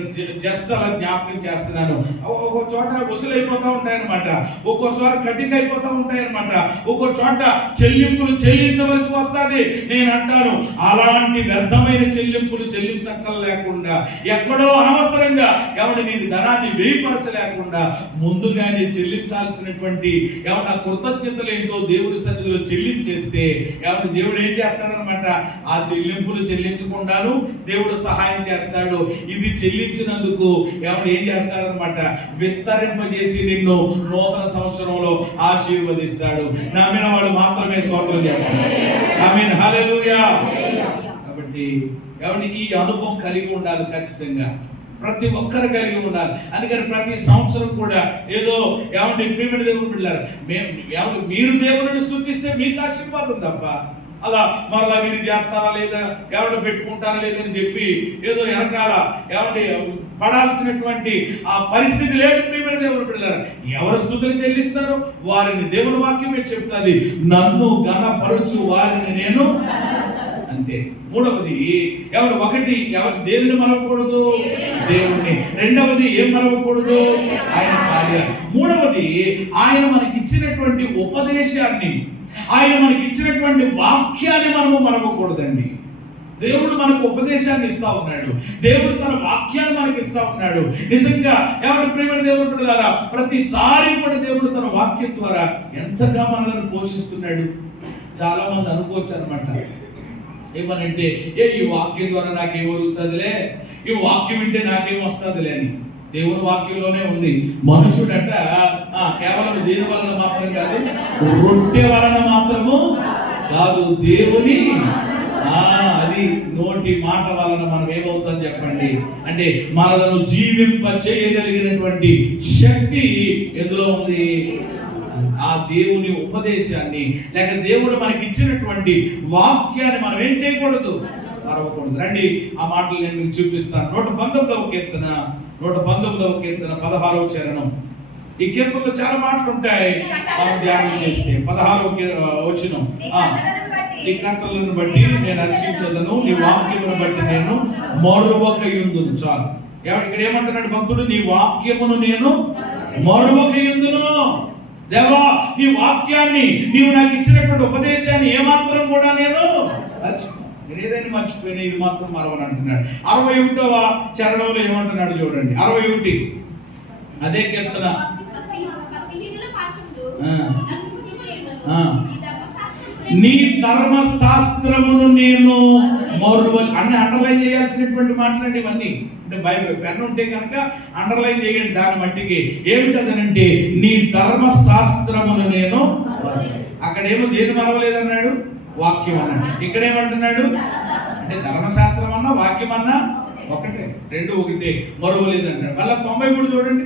జస్ట్ అలా జ్ఞాపకం చేస్తున్నాను. ఒక్కో చోట వసూలు అయిపోతూ ఉంటాయన్నమాట, ఒక్కోసారి కటింగ్ అయిపోతూ ఉంటాయన్నమాట, ఒక్కో చోట చెల్లింపులు చెల్లించవలసి వస్తుంది. నేను అంటాను, అలాంటి వ్యర్థమైన చెల్లింపులు చెల్లించక్కర్లేకుండా, ఎక్కడో అనవసరంగా ఏమన్నా నేను ధనాన్ని వేయపరచలేకుండా ముందుగానే చెల్లించాల్సినటువంటి ఏమన్నా కృతజ్ఞతలు ఏంటో దేవుడి సన్నిధిలో చెల్లించేస్తే ఏమంటే దేవుడు ఏం చేస్తాడనమాట, ఆ చెల్లింపులు చెల్లించకుండాను దేవుడు సహాయం చేస్తాడు. ఇది చెల్లించినందుకు ఏమంటే ఏం చేస్తాడనమాట, విస్తరింపజేసి నిన్ను నూతన సంవత్సరంలో ఆశీర్వదిస్తాడు. నమ్మిన వాళ్ళు మాత్రమే స్తోత్రం చెప్పండి. ఆమేన్, హల్లెలూయా. కాబట్టి ఏమంటే ఈ అనుభవం కలిగి ఉండాలి ఖచ్చితంగా, ప్రతి ఒక్కరు కలిగి ఉండాలి. అందుకని ప్రతి సంవత్సరం కూడా ఏదో ఏమంటే ప్రియమైన దేవుని బిడ్డలారా, మీరు దేవుని స్తుతిస్తే మీకు ఆశీర్వాదం తప్ప అలా మరలా మీరు చేస్తారా లేదా, ఎవరు పెట్టుకుంటారా లేదని చెప్పి ఏదో వెనకాల ఏమంటే పడాల్సినటువంటి ఆ పరిస్థితి లేదు. ప్రియమైన దేవుని బిడ్డలారా, ఎవరు స్తుతులు చెల్లిస్తారో వారిని దేవుని వాక్యమే చెప్తుంది, నన్ను ఘనపరచు వారిని నేను అంతే. మూడవది ఎవరు, ఒకటి ఎవరు దేవుని మరవకూడదు, దేవుణ్ణి. రెండవది ఏం మరవకూడదు, ఆయన కార్యాలు. మూడవది ఆయన మనకి ఇచ్చినటువంటి ఉపదేశాన్ని, ఆయన మనకి ఇచ్చినటువంటి వాక్యాన్ని మనము మరవకూడదండి. దేవుడు మనకు ఉపదేశాన్ని ఇస్తా ఉన్నాడు, దేవుడు తన వాక్యాన్ని మనకి ఇస్తా ఉన్నాడు. నిజంగా ఎవరు ప్రియమైన దేవుని బిడ్డలారా, ప్రతిసారి కూడా దేవుడు తన వాక్యం ద్వారా ఎంతగా మనల్ని పోషిస్తున్నాడు. చాలా మంది అనుకోవచ్చు అనమాట, ఏమనంటే ఈ వాక్యం ద్వారా నాకేం వరుగుతుందిలే, ఈ వాక్యం వింటే నాకేం వస్తుందిలే అని. దేవుని వాక్యంలోనే ఉంది, మనుషుడట కేవలం దేని వలన మాత్రం కాదు, రొట్టె వలన మాత్రము కాదు, దేవుని అది నోటి మాట వలన మనం ఏమవుతాం చెప్పండి అంటే మనలను జీవింప చేయగలిగినటువంటి శక్తి ఎందులో ఉంది, ఆ దేవుని ఉపదేశాన్ని లేక దేవుడు మనకి ఇచ్చినటువంటి వాక్యాన్ని మనం ఏం చేయకూడదు, మరవకూడదు. రండి ఆ మాటలు నేను మీకు చూపిస్తాను. 119వ కీర్తన 16వ చరణం. ఈ కీర్తనలో చాలా మాటలు ఉంటాయి, మనం ధ్యానం చేస్తే 16వ వచనం. నీ కట్టలను బట్టి నేను హర్షించదను, నీ వాక్యమును బట్టి నేను మరువకయుందును. చాలు. ఇక్కడ ఏమంటున్నాడు భక్తుడు? నీ వాక్యమును నేను మరువకయుందును. దేవా, నీ వాక్యాన్ని, నీవు నాకు ఇచ్చినటువంటి ఉపదేశాన్ని ఏమాత్రం కూడా నేను మర్చిపోను. నేను ఏదైనా మర్చిపోయినా ఇది మాత్రం మరవని అంటున్నాడు. 61వ చరణంలో ఏమంటున్నాడు చూడండి. 61 అదే కీర్తన. నీ ధర్మశాస్త్రమును నేను మరువలి అన్ని అండర్లైన్ చేయాల్సినటువంటి మాటలండి ఇవన్నీ. అంటే బైబిల్ పెన్ ఉంటే కనుక అండర్లైన్ చేయండి దాని మట్టికి. ఏమిటదనంటే నీ ధర్మశాస్త్రమును నేను. అక్కడేమో దేని మరవలేదన్నాడు? వాక్యం అన్నాడు. ఇక్కడేమంటున్నాడు? అంటే ధర్మశాస్త్రం అన్నా వాక్యం అన్నా ఒకటే, రెండు ఒకటే, మరవలేదు అన్నాడు. మళ్ళీ 93 చూడండి.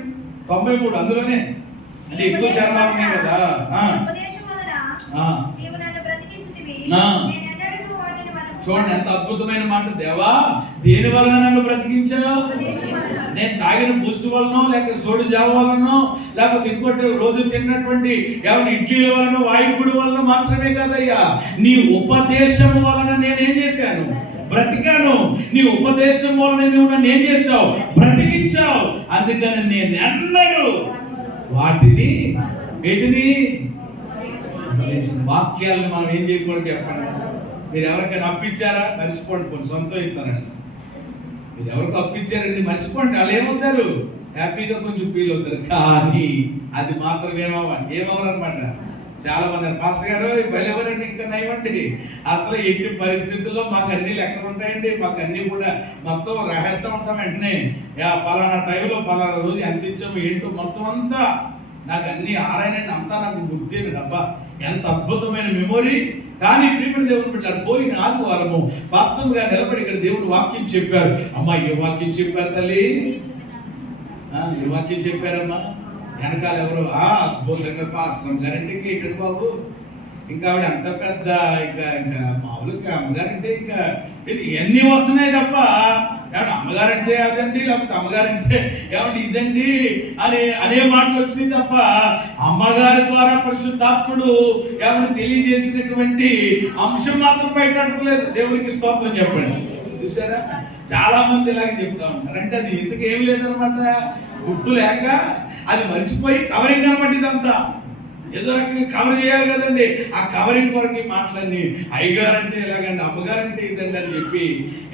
93 అందులోనే అంటే ఎక్కువ చరణాలు ఉన్నాయి కదా. చూడండి ఎంత అద్భుతమైన మాట. దేవా, దేని వలన నన్ను బ్రతికించావు? నేను తాగిన బూస్ట్ వలనో, లేక సోడు జావ వలనో, లేకపోతే ఇంకోటి రోజు తిన్నటువంటి ఎవరి ఇడ్లీల వలన, వాయుగుడి వలన మాత్రమే కాదయ్యా, నీ ఉపదేశం వలన నేనేం చేశాను? బ్రతికాను. నీ ఉపదేశం వలన నువ్వు నన్ను ఏం చేశావు? బ్రతికించావు. అందుకని నేను ఎన్నడూ వాటిని వీటిని వాక్యాలను మనం ఏం చేయకూడదు చెప్పండి. మీరు ఎవరికైనా అప్పించారా? మర్చిపోండి. కొన్ని సొంతం ఇస్తారండి. మీరు ఎవరికి అప్పించారండి మర్చిపోండి. వాళ్ళు ఏమవుతారు? హ్యాపీగా కొంచెం ఫీల్ అవుతారు. కానీ అది మాత్రం ఏమవరు అనమాట. చాలా మంది పాస్టర్ గారు బయలువరండి, ఇంకా నయమండి, అసలు ఎట్టి పరిస్థితుల్లో మాకు అన్ని లెక్కలు ఉంటాయండి, మాకు అన్ని కూడా మొత్తం రాసేస్తూ ఉంటాం. వెంటనే పలానా టైంలో పలానా రోజు ఎంత ఇచ్చాము ఏంటో మొత్తం అంతా నాకు అన్ని ఆరాయనండి, అంతా నాకు గుర్తేను. డబ్బా ఎంత అద్భుతమైన మెమొరీ. కానీ ప్రియమైన దేవుని బిడ్డలారా, పోయిన ఆదివారము పాస్టర్ గారు నిలబడి ఇక్కడ దేవుని వాక్యం చెప్పారు. అమ్మా, ఏ వాక్యం చెప్పారు తల్లి? ఏ వాక్యం చెప్పారమ్మా? వెనకాల ఎవరు? అద్భుతంగా పాస్టర్ గారంటే ఇటు బాబు, ఇంకా ఆవిడ అంత పెద్ద, ఇంకా ఇంకా మామూలుగా అమ్మగారంటే ఇంకా ఇవన్నీ వస్తున్నాయి తప్ప ఏమంటే అమ్మగారంటే అదండి, లేకపోతే అమ్మగారంటే ఏమంటే ఇదండి అనే మాటలు వచ్చినాయి తప్ప అమ్మగారి ద్వారా పరిశుద్ధాత్ముడు ఏమంటే తెలియజేసినటువంటి అంశం మాత్రం బయటపడలేదు. దేవునికి స్తోత్రం చెప్పండి. చూసారా, చాలా మంది ఇలాగే చెప్తా ఉంటారు. అంటే అది ఇంతకు ఏమి లేదనమాట, గుర్తు లేక అది మర్చిపోయి కవరింగ్ అనమాట. ఇదంతా ఏదో రకంగా కవర్ చేయాలి కదండి. ఆ కవరింగ్ కొరకు మాటలన్నీ అయ్యగారంటే ఇలాగండి, అమ్మగారంటే ఇదండి అని చెప్పి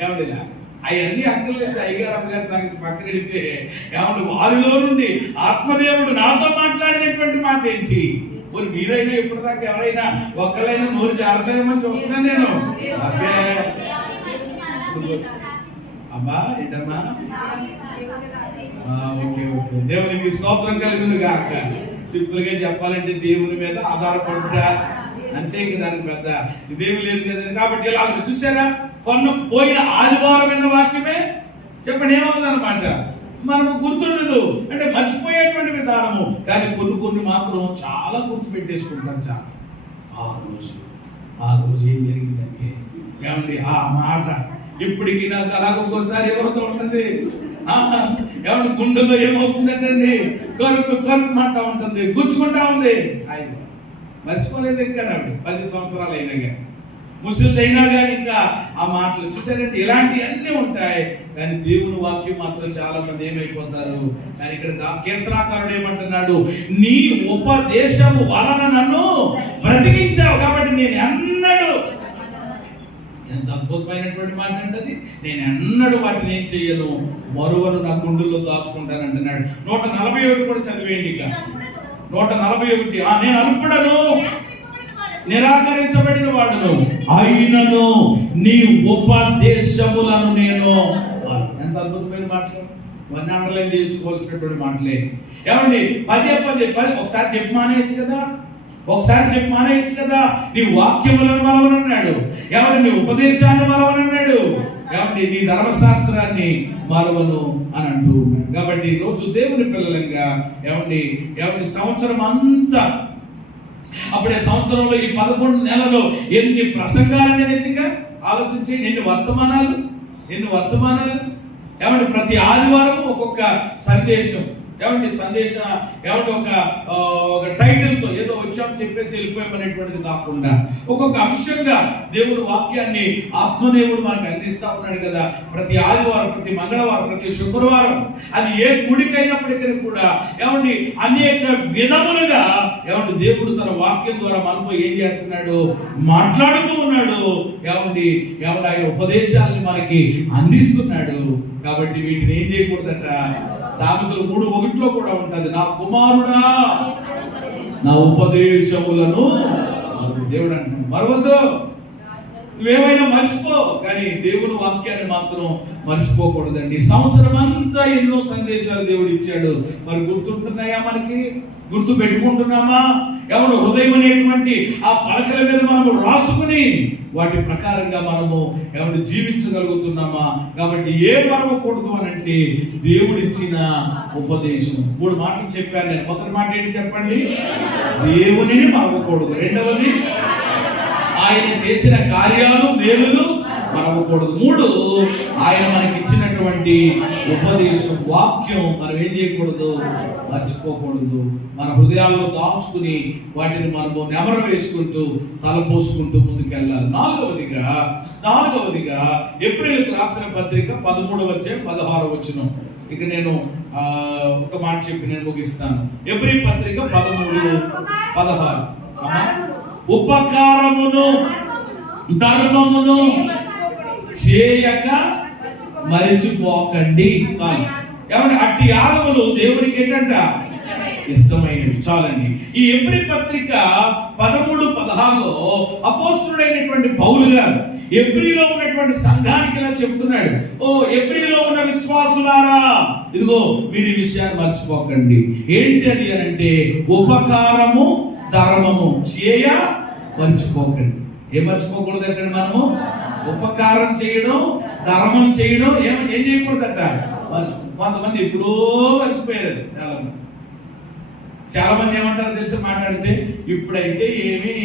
ఏమండి ఇలా అవన్నీ అక్కర్లేదు. అయ్యగారు అమ్మగారి సంగతి పక్కనెడితే ఏమంటే వారిలో నుండి ఆత్మదేవుడు నాతో మాట్లాడినటువంటి మాట ఏంటి? మరి మీరైనా ఇప్పటిదాకా ఎవరైనా ఒక్కళ్ళైనా నోరు జాగ్రత్తమని చూస్తున్నా నేను. అబ్బా ఏంటమ్మా? ఓకే ఓకే, దేవునికి స్తోత్రం కలుగును గాక. సింపుల్ గా చెప్పాలంటే దేవుని మీద ఆధారపడుట అంతే, ఇంక దానికి పెద్ద ఇదేమి లేదు కదండి. కాబట్టి ఇలా చూసారా, పోయిన ఆదివారం విన్న వాక్యమే చెప్పండి ఏమవుతుంది అనమాట, మనకు గుర్తుండదు. అంటే మర్చిపోయేటువంటి విధానము. కానీ కొన్ని మాత్రం చాలా గుర్తు పెట్టేసుకుంటాం. చాలా ఆ రోజు ఏం జరిగిందంటే ఏమండి ఆ మాట ఇప్పటికి నాకు అలాగ ఒక్కోసారి ఏమవుతూ ఉంటుంది. ఏమంటే గుండెలో ఏమవుతుందంటండి, కరుకు మాట ఉంటుంది, గుచ్చుకుంటా ఉంది. ఆయన మర్చిపోలేదు ఇంకా. 10 సంవత్సరాలు అయినా కానీ, ముసలిది అయినా కానీ ఇంకా ఆ మాటలు చూసారంటే ఇలాంటివి అన్నీ ఉంటాయి. కానీ దేవుని వాక్యం మాత్రం చాలా మంది ఏమైపోతారు. కానీ ఇక్కడ కీర్తనాకారుడు ఏమంటున్నాడు? నీ ఉపదేశము వలన నన్ను బ్రతికించావు, కాబట్టి నేను ఎన్నడూ, ఎంత అద్భుతమైనటువంటి మాట అంటది, నేను ఎన్నడూ వాటిని ఏం చెయ్యను, మరువను నా గుండెల్లో దాచుకుంటాను అంటున్నాడు. 141 కూడా చదివేయండి. ఇక 141, నేను అల్పుడను, నిరాకరించబడిన వాడును, అయినను నీ ఉపదేశములను నేను. ఎంత అద్భుతమైన మాటలు, ఇవన్నీ అండర్లైన్ చేసుకోవాల్సినటువంటి మాటలే. ఏమండి పదే ఒకసారి చెప్పి మానేయచ్చు కదా. నీ వాక్యములను మరవనన్నాడు. ఏమంటే నీ ఉపదేశాన్ని మరవనన్నాడు. ఏమంటే నీ ధర్మశాస్త్రాన్ని మరవను అని అంటూ ఉన్నాడు. కాబట్టి ఈ రోజు దేవుని పిల్లలంగా ఏమండి సంవత్సరం అంతా, అప్పుడే సంవత్సరంలో ఈ 11 నెలలో ఎన్ని ప్రసంగాలు నిజంగా ఆలోచించి, ఎన్ని వర్తమానాలు. ఏమంటే ప్రతి ఆదివారం ఒక్కొక్క సందేశం. ఏమంటే ఒక టైటిల్తో ఏదో వచ్చామని చెప్పి చెప్పేసి వెళ్ళిపోయామనేటువంటిది కాకుండా ఒక్కొక్క అంశంగా దేవుడు వాక్యాన్ని ఆత్మదేవుడు మనకు అందిస్తా ఉన్నాడు కదా. ప్రతి ఆదివారం, ప్రతి మంగళవారం, ప్రతి శుక్రవారం, అది ఏ గుడికైనప్పటికీ కూడా ఏమండి అనేక విధములుగా ఏమండి దేవుడు తన వాక్యం ద్వారా మనతో ఏం చేస్తున్నాడు, మాట్లాడుతూ ఉన్నాడు. ఏమండి ఆయన ఉపదేశాలను మనకి అందిస్తున్నాడు. కాబట్టి వీటిని ఏం చేయకూడదట, సామెతలు 3:1 కూడా ఉంటది, నా కుమారుడా నా ఉపదేశములను దేవుడు అంటాడు మరవద్దు. నువ్వేమైనా మర్చిపో, కానీ దేవుని వాక్యాన్ని మాత్రం మర్చిపోకూడదండి. సంవత్సరం అంతా ఎన్నో సందేశాలు దేవుడు ఇచ్చాడు. మరి గుర్తుంటున్నాయా? మనకి గుర్తు పెట్టుకుంటున్నామా? ఎవరు హృదయం అనేటువంటి ఆ పలకల మీద మనము రాసుకుని వాటి ప్రకారంగా మనము ఎవరు జీవించగలుగుతున్నామా? కాబట్టి ఏ మరవకూడదు అని అంటే దేవుడిచ్చిన ఉపదేశం. 3 మాటలు చెప్పాను నేను. మొదటి మాట ఏంటి చెప్పండి? దేవునిని మరవకూడదు. రెండవది ఆయన చేసిన కార్యాలు, మేలులు మరవకూడదు. 3 ఆయన మనకి ఇచ్చినటువంటి ఉపదేశం, వాక్యం మనం ఏం చేయకూడదు, మర్చిపోకూడదు. మన హృదయాల్లో దాచుకుని వాటిని మనము నెమరు వేసుకుంటూ తలపోసుకుంటూ ముందుకెళ్ళాలి. నాలుగవదిగా ఏప్రిల్కి రాసిన పత్రిక 13-16 ఇక నేను ఒక మాట చెప్పి నేను ముగిస్తాను. ఏప్రిల్ పత్రిక 13-16 ఉపకారమును ధర్మమును చేయక మరిచిపోకండి. చాలు. ఏమంటే అట్టి యాగములు దేవునికి ఏంటంట, ఇష్టమైనవి. చాలండి. ఈ ఏప్రిల్ పత్రిక 13-16 అపోస్తలుడైనటువంటి పౌలు గారు ఏప్రిల్లో ఉన్నటువంటి సంఘానికి ఇలా చెప్తున్నాడు, ఓ ఏప్రిల్లో ఉన్న విశ్వాసులారా, ఇదిగో మీరు ఈ విషయాన్ని మర్చిపోకండి. ఏంటి అది అని అంటే ఉపకారము ధర్మము చేయ మర్చిపోకండి. ఏం మర్చిపోకూడదట మనము? ఉపకారం చేయడం, ధర్మం చేయడం ఏం చేయకూడదట. కొంతమంది ఎప్పుడో మర్చిపోయారు. చాలా మంది ఏమంటారు తెలిసి మాట్లాడితే, ఇప్పుడైతే ఏమీ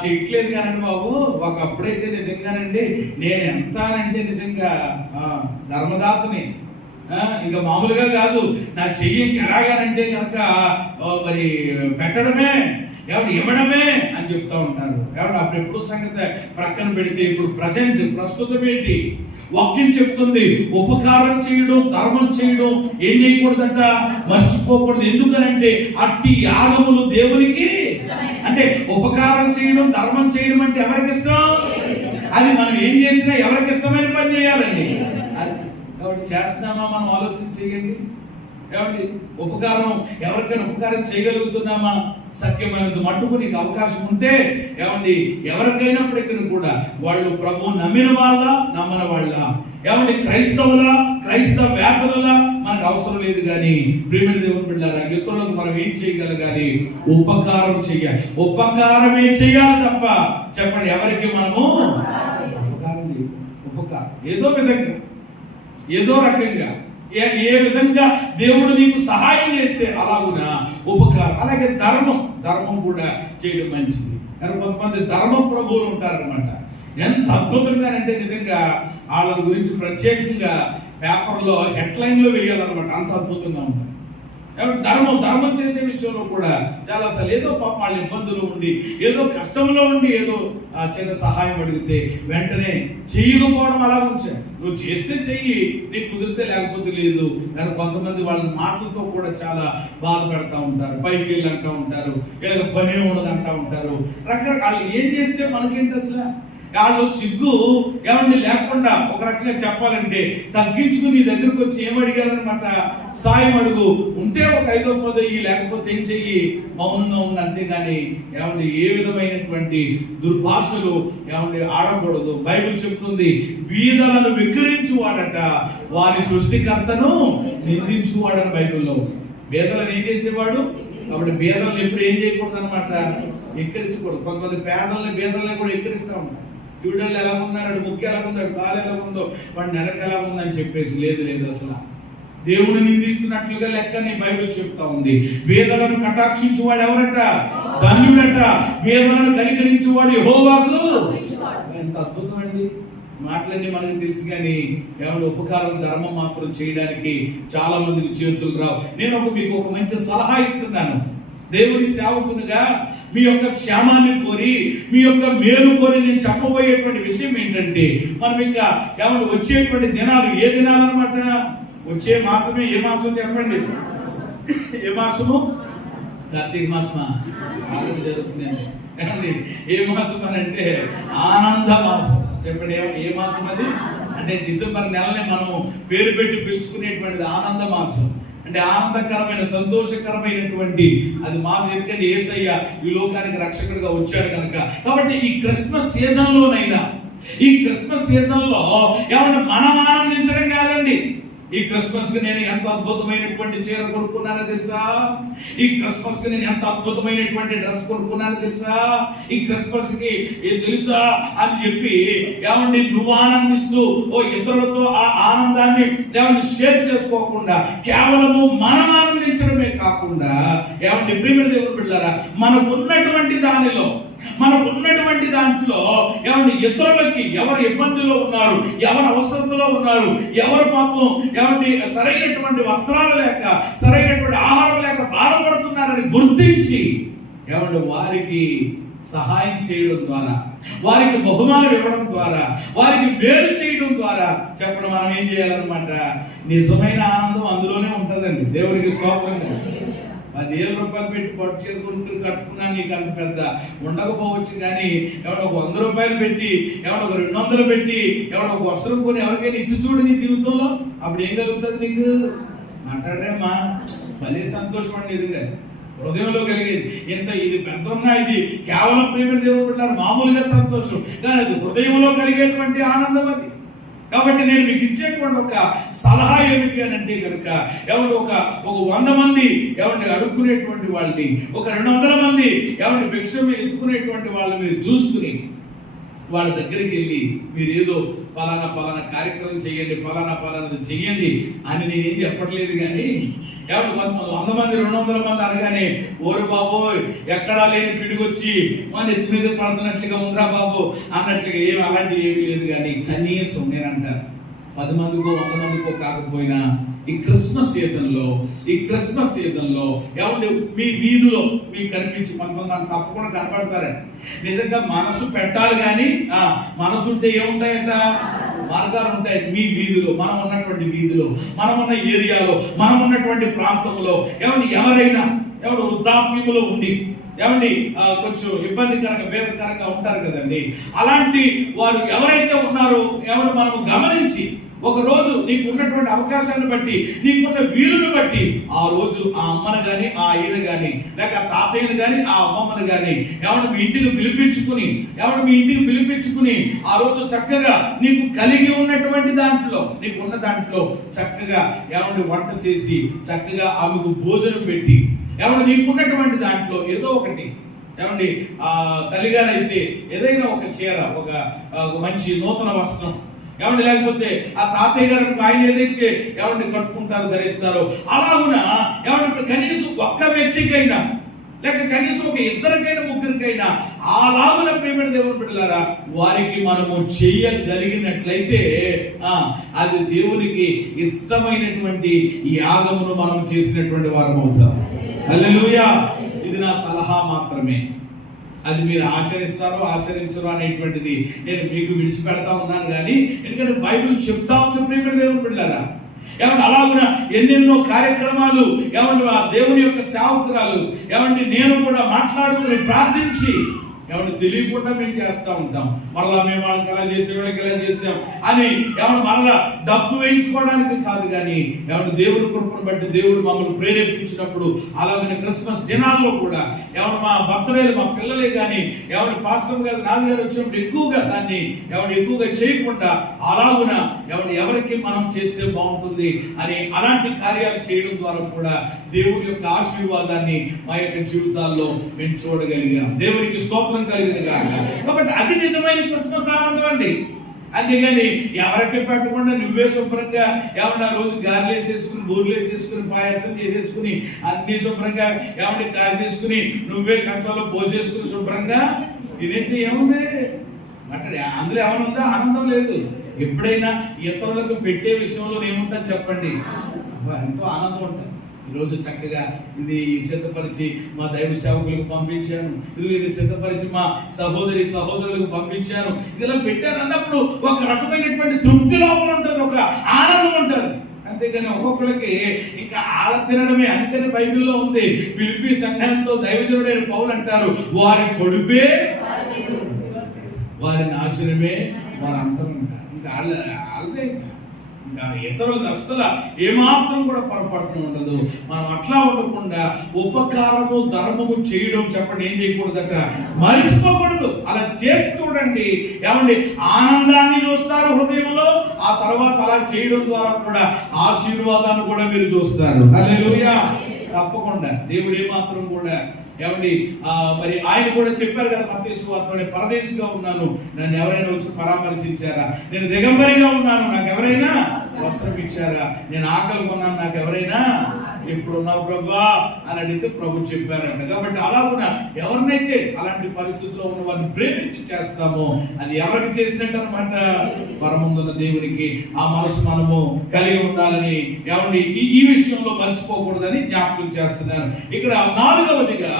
చేయట్లేదు కానండి బాబు, ఒకప్పుడైతే నిజంగానండి నేను ఎంత అంటే నిజంగా ధర్మదాతని, ఇంకా మామూలుగా కాదు, నా చెయ్యి ఎలాగానంటే కనుక మరి పెట్టడమే, ఇవ్వడమే అని చెప్తా ఉంటారు. అప్పుడు ఎప్పుడు సంగతి ప్రక్కన పెడితే ఇప్పుడు ప్రస్తుతం ఏంటి వాక్యం చెప్తుంది, ఉపకారం చేయడం, ధర్మం చేయడం ఏం చేయకూడదట, మర్చిపోకూడదు. ఎందుకనంటే అట్టి యాగములు దేవునికి, అంటే ఉపకారం చేయడం, ధర్మం చేయడం అంటే ఎవరికి ఇష్టం? అది మనం ఏం చేసినా ఎవరికి ఇష్టమైన పని చేయాలండి. కాబట్టి చేస్తున్నామా మనం ఆలోచన చేయండి. ఏమండి ఉపకారం ఎవరికైనా ఉపకారం చేయగలుగుతున్నామా? సత్యమైనంత మట్టుకు నీకు అవకాశం ఉంటే ఏమండి ఎవరికైనప్పటికీ కూడా వాళ్ళు ప్రభువు నమ్మిన వాళ్ళ, నమ్మని వాళ్ళ, ఏమండి క్రైస్తవేతరులా మనకు అవసరం లేదు. కానీ ప్రియమైన దేవుని బిడ్డలారా, ఇతరులకు మనం ఏం చేయగలగాలి? ఉపకారం చేయాలి. ఉపకారమే చేయాలి తప్ప చెప్పండి ఎవరికి మనము ఉపకారం ఏదో విధంగా, ఏదో రకంగా, ఏ విధంగా దేవుడు నీకు సహాయం చేస్తే అలాగున ఉపకారం. అలాగే ధర్మం కూడా చేయడం మంచిది. కానీ కొంతమంది ధర్మ ప్రభువులు ఉంటారనమాట. ఎంత అద్భుతంగా అంటే నిజంగా వాళ్ళ గురించి ప్రత్యేకంగా పేపర్లో హెడ్లైన్లో వేయాలన్నమాట. అంత అద్భుతంగా ఉంటారు. ధర్మం చేసే విషయంలో కూడా చాలాసార్లు ఏదో పాపం వాళ్ళ ఇబ్బందులు ఉండి, ఏదో కష్టంలో ఉండి, ఏదో చిన్న సహాయం అడిగితే వెంటనే చేయకపోవడం అలా ఉంచారు. నువ్వు చేస్తే చెయ్యి, నీకు కుదిరితే లేకపోతే లేదు. కానీ కొంతమంది వాళ్ళ మాటలతో కూడా చాలా బాధ పెడతా ఉంటారు, పైకి వెళ్ళి అంటూ ఉంటారు, లేదా పని ఉండదు అంటూ ఉంటారు. రకరకాలు ఏం చేస్తే మనకేంటి అసలు? వాళ్ళు సిగ్గు ఏమండి లేకుండా ఒక రకంగా చెప్పాలంటే తగ్గించుకుని నీ దగ్గరకు వచ్చి ఏమడిగారనమాట, సాయం అడుగు. ఉంటే ఒక 5-10 లేకపోతే ఏం చెయ్యి, మౌనంగా ఉన్న. అంతేగాని ఏమండి ఏ విధమైనటువంటి దుర్భాషలు ఏమండి ఆడకూడదు. బైబిల్ చెప్తుంది, బీదలను విక్రించువాడట వారి సృష్టికర్తను నిందించువాడని బైబిల్లో. బీదలను ఏం చేసేవాడు? కాబట్టి బీదలను ఎప్పుడు ఏం చేయకూడదు అనమాట, ఎక్కిరించకూడదు. కొంతమంది బీదల్ని కూడా ఎక్కిరిస్తూ ఉంటారు. చూడండి ఎలా ఉన్నాడు, ముక్కు ఎలా ఉన్నాడు, కాలు ఎలా ఉందో, వాడి నెలకు ఎలా ఉందని చెప్పేసి. లేదు అసలు దేవుని నిందిస్తున్నట్లుగా లెక్కని బైబిల్ చెప్తా ఉంది. బీదలను కటాక్షించువాడు ఎవరట? ధన్యుడట. బీదలను కనికరించువాడు యెహోవాకు. ఎంత అద్భుతం అండి. మాటలన్నీ మనకి తెలుసు, కానీ ఏమైనా ఉపకారం ధర్మం మాత్రం చేయడానికి చాలా మందికి చేతులు రావు. నేను మీకు ఒక మంచి సలహా ఇస్తున్నాను. దేవుని సేవకునిగా మీ యొక్క క్షేమాన్ని కోరి, మీ యొక్క మేలు కోరి నేను చెప్పబోయేటువంటి విషయం ఏంటంటే, మనం ఇంకా ఏమంటే వచ్చేటువంటి దినాలు ఏ దినాలు అనమాట? వచ్చే మాసమే ఏ మాసం చెప్పండి? ఏ మాసము? కార్తీక మాసమా? జరుగుతుందండి. ఏమండి ఏ మాసం అని అంటే ఆనంద మాసం. చెప్పండి ఏ మాసం అది? అంటే డిసెంబర్ నెలని మనం పేరు పెట్టి పిలుచుకునేటువంటిది ఆనంద మాసం. అంటే ఆనందకరమైన, సంతోషకరమైనటువంటి అది మాసం. ఎందుకంటే యేసయ్య ఈ లోకానికి రక్షకుడిగా వచ్చాడు కనుక. కాబట్టి ఈ క్రిస్మస్ సీజన్లోనైనా, ఈ క్రిస్మస్ సీజన్లో ఏమంటే మనం ఆనందించడం కాదండి. ఈ క్రిస్మస్ కి నేను ఎంత అద్భుతమైనటువంటి చీర కొనుక్కున్నానో తెలుసా? ఈ క్రిస్మస్ కి నేను ఎంత అద్భుతమైనటువంటి డ్రెస్ కొనుక్కున్నానో తెలుసా? ఈ క్రిస్మస్ కి తెలుసా అని చెప్పి ఏమండి నువ్వు ఆనందిస్తూ ఇతరులతో ఆ ఆనందాన్ని ఏమండి షేర్ చేసుకోకుండా కేవలము మనం ఆనందించడమే కాకుండా ఏమండి ప్రియమైన దేవుని బిడ్డలారా, మనకున్నటువంటి దానిలో, మనకున్నటువంటి దాంట్లో ఏమంటే ఇతరులకి ఎవరు ఇబ్బందిలో ఉన్నారు, ఎవరు అవసరంలో ఉన్నారు, ఎవరు పాపం ఏమంటే సరైనటువంటి వస్త్రాలు లేక, సరైనటువంటి ఆహారం లేక బాధపడుతున్నారని గుర్తించి ఏమంటే వారికి సహాయం చేయడం ద్వారా, వారికి బహుమానం ఇవ్వడం ద్వారా, వారికి మేలు చేయడం ద్వారా చెప్పడం మనం ఏం చేయాలన్నమాట? నిజమైన ఆనందం అందులోనే ఉంటుందండి. దేవునికి స్తోత్రం. 10,000 రూపాయలు పెట్టి పట్టు చీర కొనుక్కుని కట్టుకున్నా నీకు అంత పెద్ద ఉండకపోవచ్చు, కానీ ఎవడో 100 రూపాయలు పెట్టి, ఎవడో 200 పెట్టి, ఎవడో ఒక వస్త్రం కొని ఎవరికైనా ఇచ్చి చూడు నీ జీవితంలో, అప్పుడు ఏం కలుగుతుంది నీకు? మాట్లాడేమ్మా, భలే సంతోషం అండి నిజంగా, హృదయంలో కలిగేది. ఇంత ఇది పెద్ద ఉన్నా ఇది కేవలం ప్రేమ దేవుడు పెట్టారు మామూలుగా సంతోషం, కానీ అది హృదయంలో కలిగేటువంటి ఆనందం అది. కాబట్టి నేను మీకు ఇచ్చేటువంటి ఒక సలహా ఏమిటి అని అంటే కనుక, ఎవరు ఒక 100 మంది ఎవరిని అడుక్కునేటువంటి వాళ్ళని, ఒక 200 మంది ఎవరిని భిక్షం ఎత్తుకునేటువంటి వాళ్ళని మీరు చూసుకుని వాళ్ళ దగ్గరికి వెళ్ళి మీరు ఏదో పలానా కార్యక్రమం చేయండి, పలానా చెయ్యండి అని నేనేం చెప్పట్లేదు. కానీ ఎవరు 100 మంది 200 మంది అనగానే ఓరు బాబోయ్ ఎక్కడా లేని పిడిగొచ్చి మన ఎత్తి మీద పడుతున్నట్లుగా ఉందిరా బాబు అన్నట్లుగా ఏమి అలాంటివి ఏమీ లేదు. కానీ కనీసం నేనంటాను 10 మందికో 100 మందికో కాకపోయినా ఈ క్రిస్మస్ సీజన్లో ఏమంటే మీ వీధిలో మీకు కనిపించి కొంతమంది నాకు తప్పకుండా కనపడతారండి. నిజంగా మనసు పెట్టాలి, కానీ మనసు ఉంటే ఏముంటాయట? మార్గాలు ఉంటాయి. మీ వీధిలో, మనం ఉన్నటువంటి వీధిలో, మనం ఉన్న ఏరియాలో, మనం ఉన్నటువంటి ప్రాంతంలో ఏమంటే ఎవరైనా ఎవరు వృద్ధాప్యములో ఉండి ఏమండి కొంచెం ఇబ్బందికరంగా వేదకరంగా ఉంటారు కదండి, అలాంటి వారు ఎవరైతే ఉన్నారో ఎవరు మనము గమనించి ఒక రోజు నీకు ఉన్నటువంటి అవకాశాన్ని బట్టి, నీకున్న వీలుని బట్టి ఆ రోజు ఆ అమ్మను కానీ, ఆ అయ్యను కానీ, లేక తాతయ్యను కానీ, ఆ అమ్మమ్మను కానీ ఎవరు మీ ఇంటికి పిలిపించుకుని ఆ రోజు చక్కగా నీకు కలిగి ఉన్నటువంటి దాంట్లో, నీకున్న దాంట్లో చక్కగా ఎవరిని వంట చేసి చక్కగా ఆమెకు భోజనం పెట్టి, ఎవరు నీకున్నటువంటి దాంట్లో ఏదో ఒకటి ఏమండి తల్లిగారైతే ఏదైనా ఒక చీర, ఒక మంచి నూతన వస్త్రం ఏమండి, లేకపోతే ఆ తాతయ్య గారు ఆయన ఏదైతే ఏమండి కట్టుకుంటారో ధరిస్తారో అలాగున ఏమంటే కనీసం ఒక్క వ్యక్తికైనా, లేక కనీసం ఒక ఇద్దరికైనా ముగ్గురికైనా అలాగున ప్రేమ దేవుని బిడ్డలారా వారికి మనము చేయగలిగినట్లయితే అది దేవునికి ఇష్టమైనటువంటి యాగమును మనం చేసినటువంటి వారం అవుతాం. హల్లెలూయా. ఇది నా సలహా మాత్రమే. అది మీరు ఆచరిస్తారో ఆచరించరో అనేటువంటిది నేను మీకు విడిచిపెడతా ఉన్నాను. కానీ ఎందుకంటే బైబిల్ చెప్తా ఉంది ప్రేమ దేవుని బిడ్డలారా, ఏమంటే అలాగున ఎన్నెన్నో కార్యక్రమాలు ఏమంటే ఆ దేవుని యొక్క సేవకురాలు ఏమంటే నేను కూడా మాట్లాడుకుని ప్రార్థించి ఏమన్నా తెలియకుండా మేము చేస్తూ ఉంటాం. మరలా మేము వాళ్ళకి ఎలా చేసేవాళ్ళకి ఎలా చేసాం అని ఏమన్నా మరలా డబ్బు వేయించుకోవడానికి కాదు, కానీ ఏమన్నా దేవుడి కృపను బట్టి దేవుడు మమ్మల్ని ప్రేరేపించినప్పుడు అలాగనే క్రిస్మస్ దినాల్లో కూడా ఏమన్నా మా బర్త్డేలు మా పిల్లలే కానీ ఏమన్నా పాస్టర్ గారు నాది గారు వచ్చినప్పుడు ఎక్కువగా దాన్ని ఎక్కువగా చేయకుండా అలాగున ఎవరికి మనం చేస్తే బాగుంటుంది అని అలాంటి కార్యాలు చేయడం ద్వారా కూడా దేవుడి యొక్క ఆశీర్వాదాన్ని మా యొక్క జీవితాల్లో మేము చూడగలిగాం. దేవునికి స్తోత్రం కలిగిన కాక. కాబట్టి అది నిజమైన క్రిస్మస్ ఆనందం అండి. అంతేగాని ఎవరికి పెట్టకుండా నువ్వే శుభ్రంగా ఏమన్నా రోజు గారెలు వేసేసుకుని, బూరెలు వేసేసుకుని, పాయాసం చేసేసుకుని, అన్ని శుభ్రంగా ఏమంటే కాసేసుకుని నువ్వే కంచంలో పోసేసుకుని శుభ్రంగా తినేస్తే ఏముంది అంటే అందులో ఏమనుందా? ఆనందం లేదు. ఎప్పుడైనా ఇతరులకు పెట్టే విషయంలో ఏముంటుంది చెప్పండి, ఎంతో ఆనందం ఉంటుంది. ఈరోజు చక్కగా ఇది సిద్ధపరిచి మా దైవ సేవకులకు పంపించాను, ఇది సిద్ధపరిచి మా సహోదరులకు పంపించాను, ఇలా పెట్టాను అన్నప్పుడు ఒక రకమైనటువంటి తృప్తి లోపల ఉంటుంది, ఒక ఆనందం ఉంటుంది. అంతేగాని ఒక్కొక్కరికి ఇంకా ఆళ్ళ తినడమే. అందుకని బైబిల్లో ఉంది, ఫిలిప్పీ సంఘంతో దైవజనుడైన పౌలు అంటారు, వారి కొడుపే వారి నాశనమే వారి అంతం ఉంటారు. ఇంకా వాళ్ళదే, ఇంకా ఇతరులది అస్సలు ఏమాత్రం కూడా పొరపాటున ఉండదు. మనం అట్లా ఉండకుండా ఉపకారము ధర్మము చేయడం, చెప్పండి, ఏం చేయకూడదట, మర్చిపోకూడదు. అలా చేసి చూడండి, ఏమండి, ఆనందాన్ని చూస్తారు హృదయంలో. ఆ తర్వాత అలా చేయడం ద్వారా కూడా ఆశీర్వాదాన్ని కూడా మీరు చూస్తారు. హల్లెలూయా. తప్పకుండా దేవుడు ఏమాత్రం కూడా, ఏమండి, మరి ఆయన కూడా చెప్పారు కదా మత్తయి సువార్తలో, పరదేశిగా ఉన్నాను, నన్ను ఎవరైనా వచ్చి పరామర్శించారా? నేను దిగంబరిగా ఉన్నాను, నాకు ఎవరైనా వస్త్రం ఇచ్చారా? నేను ఆకలి కొన్నాను, నాకు ఎవరైనా ఎప్పుడున్నావు ప్రభా అని అడిగితే ప్రభు చెప్పారంట. కాబట్టి అలాగున ఎవరినైతే అలాంటి పరిస్థితుల్లో ఉన్న వారిని ప్రేమించి చేస్తామో అది ఎవరికి చేసినట్టు అనమాట, పరమందున్న దేవునికి. ఆ మనసు మనము కలిగి ఉండాలని, ఏమండి, ఈ విషయంలో మర్చిపోకూడదని జ్ఞాపకం చేస్తున్నారు. ఇక్కడ 4వదిగా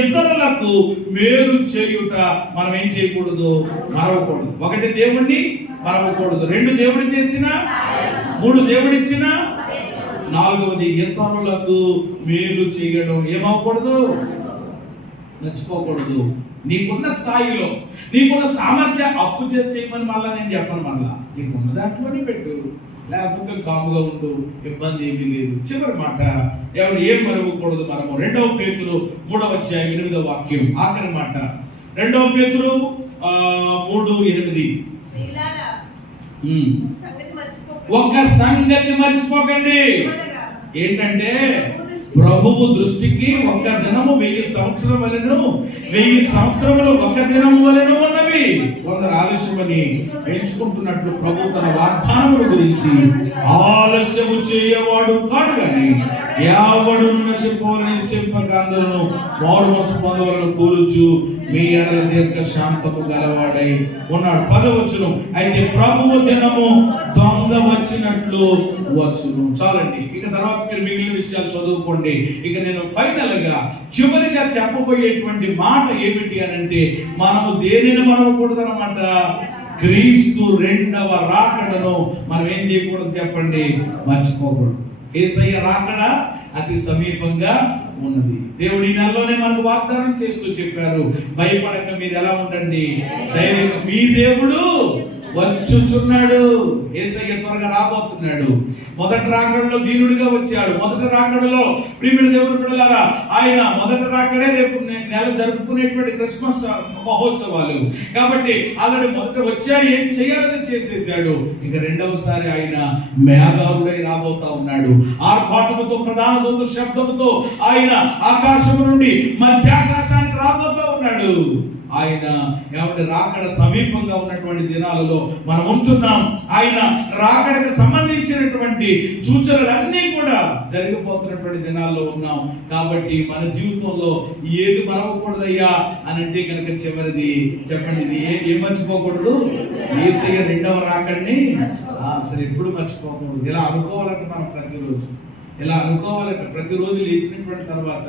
ఇతరులకు మేలు చేయుట మనం ఏం చేయకూడదు, మరవకూడదు. 1 దేవుణ్ణి మరవకూడదు, 2 దేవుడు చేసిన, 3 దేవుడిచ్చిన, 4వది ఇతరులకు మేలు చేయడం ఏమవకూడదు, మర్చిపోకూడదు. నీకున్న స్థాయిలో, నీకున్న సామర్థ్యం అప్పు చేసి చేయమని మళ్ళీ నేను చెప్పను. మళ్ళా నీకున్న దాంట్లోనే పెట్టు, లేకపోతే కాముగా ఉండు, ఇబ్బంది ఏమీ లేదు. చివరి మాట, ఎవరు ఏం మరవకూడదు మనము. 2 పేతురు 3:8 ఆఖరి మాట. 2 పేతురు 3:8. ఒక సంగతి మర్చిపోకండి, ఏంటంటే ప్రభువు దృష్టికి 1 దినము 1000 సంవత్సరములను, 1000 సంవత్సరములు 1 దినము వలెను ఉన్నవి. కొందరు ఆలస్యమని ఎంచుకుంటున్నట్లు ప్రభు తన వాగ్దానముల గురించి ఆలస్యము చేయవాడు కాడు గాని ఎవడు నశింపోవాలని చెప్పక అందరూ మారు మనసు పొందవలను కోరుచు మీ ఎడల దీర్ఘ శాంతము గలవాడై ఉన్నాడు. 10వ వచనం, అయితే ప్రభువు దినము దొంగ వచ్చినట్లు వచ్చును. చాలండి, ఇక తర్వాత మీరు మిగిలిన విషయాలు చదువుకోండి. ఇక నేను ఫైనల్ గా చివరిగా చెప్పబోయేటువంటి మాట ఏమిటి అని అంటే, మనము దేనిని మరవకూడదు అన్నమాట. క్రీస్తు 2వ రాకడను మనం ఏం చేయకూడదు చెప్పండి, మర్చిపోకూడదు. యేసయ్య రాకడ అతి సమీపంగా ఉన్నది. దేవుడి నెలలోనే మనకు వాగ్దానం చేస్తూ చెప్పారు, భయపడక మీరు ఎలా ఉండండి, ధైర్యంగా, మీ దేవుడు వచ్చుచున్నాడు. యేసయ్య త్వరగా రాబోతున్నాడు. మొదటి రాకడలో దీనుడిగా వచ్చాడు. మొదటి రాకడలో ప్రియమైన దేవుని బిడ్డలారా, ఆయన మొదటి రాకడే రేపు నెల జరుపుకునేటువంటి క్రిస్మస్ మహోత్సవాలు. కాబట్టి ఆల్రెడీ మొదట వచ్చాడు, ఏం చేయాలని చేసేసాడు. ఇక 2వసారి ఆయన మేఘారుడై రాబోతా ఉన్నాడు. ఆర్భాటముతో, ప్రధాన దూత శబ్దముతో ఆయన ఆకాశము నుండి మధ్యాకాశానికి రాబోతా ఉన్నాడు. ఆయన ఎవరి రాకడ సమీపంగా ఉన్నటువంటి దినాలలో మనం ఉంటున్నాం. ఆయన రాకడకు సంబంధించినటువంటి సూచనలన్నీ కూడా జరిగిపోతున్నటువంటి దినాల్లో ఉన్నాం. కాబట్టి మన జీవితంలో ఏది మరవకూడదయ్యా అని అంటే కనుక చివరిది చెప్పండి, ఇది ఏం మర్చిపోకూడదు, యేసయ్య 2వ రాకడిని అసలు ఎప్పుడు మర్చిపోకూడదు. ఇలా అనుకోవాలంటే మనం ప్రతిరోజు ఇలా అనుకోవాలంటే, ప్రతిరోజు లేచినటువంటి తర్వాత,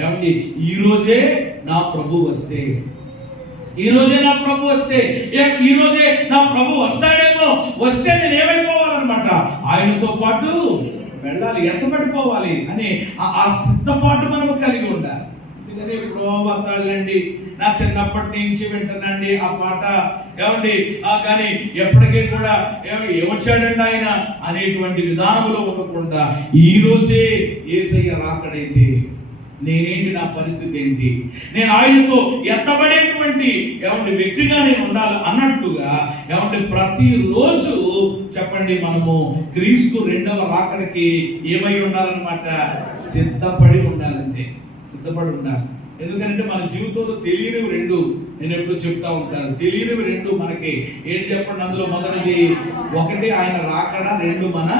ఏమండి, ఈ రోజే నా ప్రభు వస్తే, ఈ రోజే నా ప్రభు వస్తే, ఈ రోజే నా ప్రభు వస్తాడేమో, వస్తే నేను ఏమైపోవాలన్నమాట, ఆయనతో పాటు వెళ్ళాలి, ఎత్తబడిపోవాలి అని ఆ సిద్ధపాటు మనం కలిగి ఉండాలి. అందుకని ఇప్పుడు వస్తాడులేండి, నా చిన్నప్పటి నుంచి వింటున్నాండి ఆ పాట, ఏమండి, కానీ ఎప్పటికీ కూడా ఏమొచ్చాడండి ఆయన అనేటువంటి విధానంలో ఉండకుండా, ఈ రోజే యేసయ్య రాకడైతే నేనేంటి, నా పరిస్థితి ఏంటి, నేను ఆయనతో ఎత్తబడేటువంటి ఏమంటే వ్యక్తిగా నేను ఉండాలి అన్నట్లుగా, ఏమంటే ప్రతిరోజు చెప్పండి మనము క్రీస్తు 2వ రాకడికి ఏమై ఉండాలన్నమాట, సిద్ధపడి ఉండాలంతే, సిద్ధపడి ఉండాలి. ఎందుకంటే మన జీవితంలో తెలియనివి 2 నేను ఎప్పుడు చెప్తా ఉంటాను, తెలియనివి 2 మనకి ఏంటి చెప్పండి. అందులో మొదటిది, 1 ఆయన రాకడ, 2 మన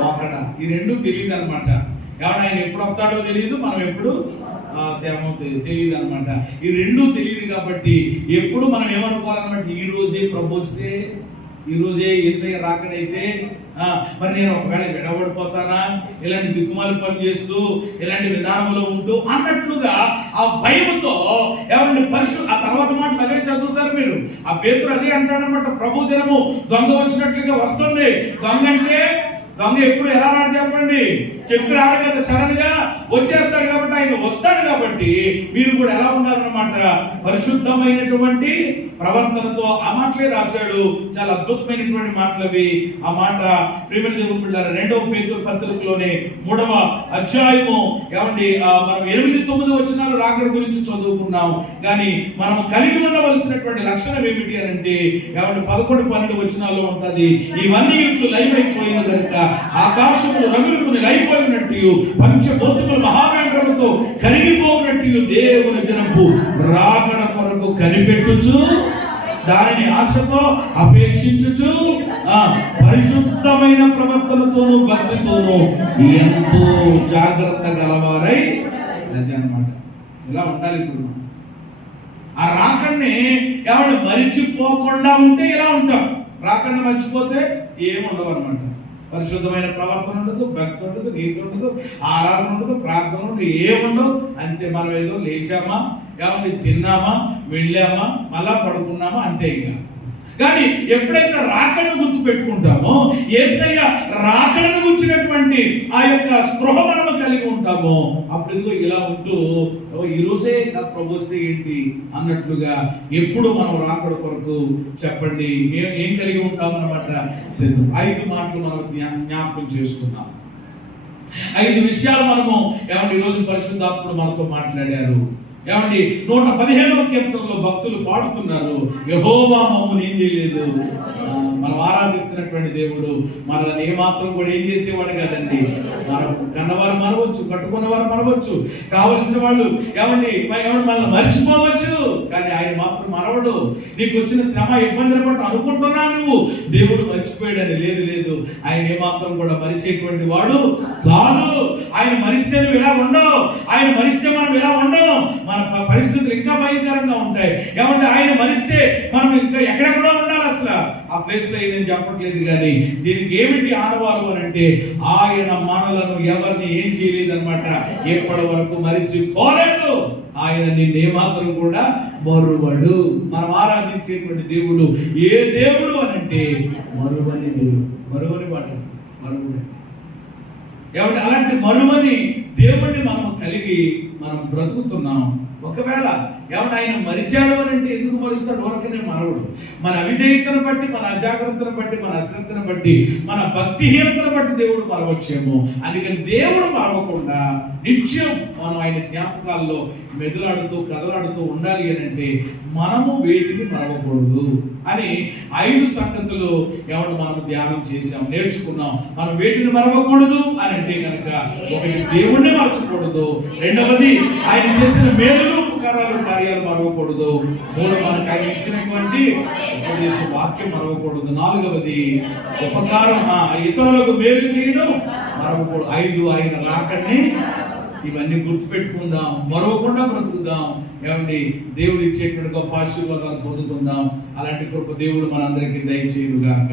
వాకడ. ఈ 2 తెలియదు అనమాట. ఎవరు ఆయన ఎప్పుడు వస్తాడో తెలియదు, మనం ఎప్పుడు తేమో తెలియదు అనమాట. ఈ 2 తెలియదు కాబట్టి ఎప్పుడు మనం ఏమనుకోవాలన్నమాట, ఈ రోజే ప్రభు వస్తే ఈ రోజే యేసయ్య రాకడైతే మరి నేను ఒకవేళ విడబడిపోతానా, ఇలాంటి దిక్కుమాలి పని చేస్తూ ఇలాంటి విధానంలో ఉంటూ అన్నట్లుగా ఆ భయంతో ఏమంటే ఆ తర్వాత మాటలు అవే చదువుతారు మీరు. ఆ పేతురు అదే అంటాడనమాట, ప్రభు దినము దొంగ వచ్చినట్లుగా వస్తుంది. దొంగ ఎప్పుడు ఎలా రాడు చెప్పండి, చెప్పి రాడు కదా, సడన్ గా వచ్చేస్తాడు. కాబట్టి ఆయన వస్తాడు కాబట్టి మీరు కూడా ఎలా ఉండాలన్నమాట, పరిశుద్ధమైనటువంటి ప్రవర్తనతో. ఆ మాటలే రాశాడు, చాలా అద్భుతమైనటువంటి మాటలు అవి. ఆ మాట ప్రియమైన దేవుని బిడ్డలారా, 2వ పేతురు పత్రికలోనే 3వ అధ్యాయము ఏమండి మనం 8-9 వచనాలు రాకడ గురించి చదువుకున్నాం. కానీ మనం కలిగి ఉండవలసినటువంటి లక్షణం ఏమిటి అని అంటే ఏమంటే 11-12 వచనాల్లో ఉంటది. ఇవన్నీ ఇప్పుడు లైవ్ అయిపోయిన కనుక ఆకాశములు రగులుకుని లైపోయినట్టు పంచభూతములు మహావేంద్రముతో కరిగిపోయినట్టు దేవుని దినపు రాకడ కొరకు కనిపెట్టుచు దానిని ఆశతో అపేక్షించుచు పరిశుద్ధమైన ప్రవర్తనతోనూ భక్తితోనూ ఎంతో జాగ్రత్త గలవారై, అది అన్నమాట. ఇలా ఉండాలి. ఇప్పుడు ఆ రాకడిని ఎవరు మరిచిపోకుండా ఉంటే ఇలా ఉంటాం. రాకడిని మర్చిపోతే ఏముండవు అనమాట. పరిశుద్ధమైన ప్రవర్తన ఉండదు, భక్తి ఉండదు, నీతి ఉండదు, ఆరాధన ఉండదు, ప్రార్థన ఉండదు, ఏముండవు. అంతే. మనం ఏదో లేచామా, ఏమంటే తిన్నామా, వెళ్ళామా, మళ్ళా పడుకున్నామా, అంతే. ఇంకా కానీ ఎప్పుడైతే రాకడను గుర్తు పెట్టుకుంటామో, యేసయ్య రాకడను గుర్చినటువంటి ఆ యొక్క స్పృహ మనము కలిగి ఉంటామో, అప్పుడు ఇదిగో ఇలా ఉంటూ ఈ రోజే నా ప్రభు వస్తే ఏంటి అన్నట్లుగా ఎప్పుడు మనం రాకడ కొరకు చెప్పండి ఏం కలిగి ఉంటామన్నమాట. 5 మాటలు మనం జ్ఞాపకం చేసుకున్నాం. 5 విషయాలు మనము ఏమంటే ఈరోజు పరిశుద్ధాత్ముడు మనతో మాట్లాడారు. ఏమండి 115వ కీర్తనలో భక్తులు పాడుతున్నారు, యెహోవా మమ్మల్ని ఏం చేయలేదు. మనం ఆరాధిస్తున్నటువంటి దేవుడు మనల్ని ఏమాత్రం కూడా ఏం చేసేవాడు కదండి. మనం కన్నవారు మరవచ్చు, కట్టుకున్నవారు మరవచ్చు, కావలసిన వాళ్ళు ఏమండి మనల్ని మర్చిపోవచ్చు, కానీ ఆయన మాత్రం మరవడు. నీకు వచ్చిన శ్రమ ఇబ్బందులు బట్టి అనుకుంటున్నా నువ్వు దేవుడు మర్చిపోయాడని. లేదు, ఆయన ఏమాత్రం కూడా మరిచేటువంటి వాడు కాదు. ఆయన మరిస్తే నువ్వు ఇలా ఉండవు, ఆయన మరిస్తే మనం ఇలా ఉండవు. మన పరిస్థితులు ఇంకా భయంకరంగా ఉంటాయి. ఏమంటే ఆయన మరిస్తే మనం ఇంకా ఎక్కడెక్కడో ఉండాలి. అసలు ఆ ప్లేస్ లో నేను చెప్పట్లేదు, కానీ దీనికి ఏమిటి ఆనవాలు అని అంటే ఆయన మనలను ఎవరిని ఏం చేయలేదు అనమాట. ఎప్పటి వరకు మరిచిపోలేదు. ఆయన నిన్ను ఏమాత్రం కూడా మరువడు. మనం ఆరాధించేటువంటి దేవుడు ఏ దేవుడు అని అంటే మరువని దేవుడు. మరువని వాడు మరువుడు. ఏమంటే అలాంటి మరువని దేవుడిని మనం కలిగి మనం బ్రతుకుతున్నాం. ఒకవేళ ఏమంటే ఆయన మరిచాడు అని అంటే ఎందుకు మరుస్తాడు? వరకనే మరవడు. మన అవిధేయతను బట్టి, మన అజాగ్రత్తను బట్టి, మన అశ్రద్ధను బట్టి, మన భక్తిహీనతను బట్టి దేవుడు మరవచ్చేమో. అందుకని దేవుడు మరవకుండా నిత్యం మనం ఆయన జ్ఞాపకాల్లో మెదలాడుతూ కదలాడుతూ ఉండాలి అని అంటే మనము వేటిని మరవకూడదు అని 5 సంగతులు ఏమంటే మనం ధ్యానం చేసాం, నేర్చుకున్నాం. మనం వేటిని మరవకూడదు అని అంటే కనుక 1 దేవుణ్ణి మరచకూడదు, 2వది ఆయన చేసిన మేలులు ఉపకారాలు కార్యాలు మరవకూడదు, 3 మనకు ఆయన ఇచ్చినటువంటి ఉపదేశ వాక్యం మరవకూడదు, 4వది ఉపకారం ఇతరులకు మేలు చేయడం మరవకూడదు, 5 ఆయన రాకడిని. ఇవన్నీ గుర్తుపెట్టుకుందాం, మరవకుండా బ్రతుకుదాం. ఏమండి దేవుడు ఇచ్చేటువంటి గొప్ప ఆశీర్వాదాలు పొందుకుందాం. అలాంటి గొప్ప దేవుడు మనందరికీ దయచేయుగాక.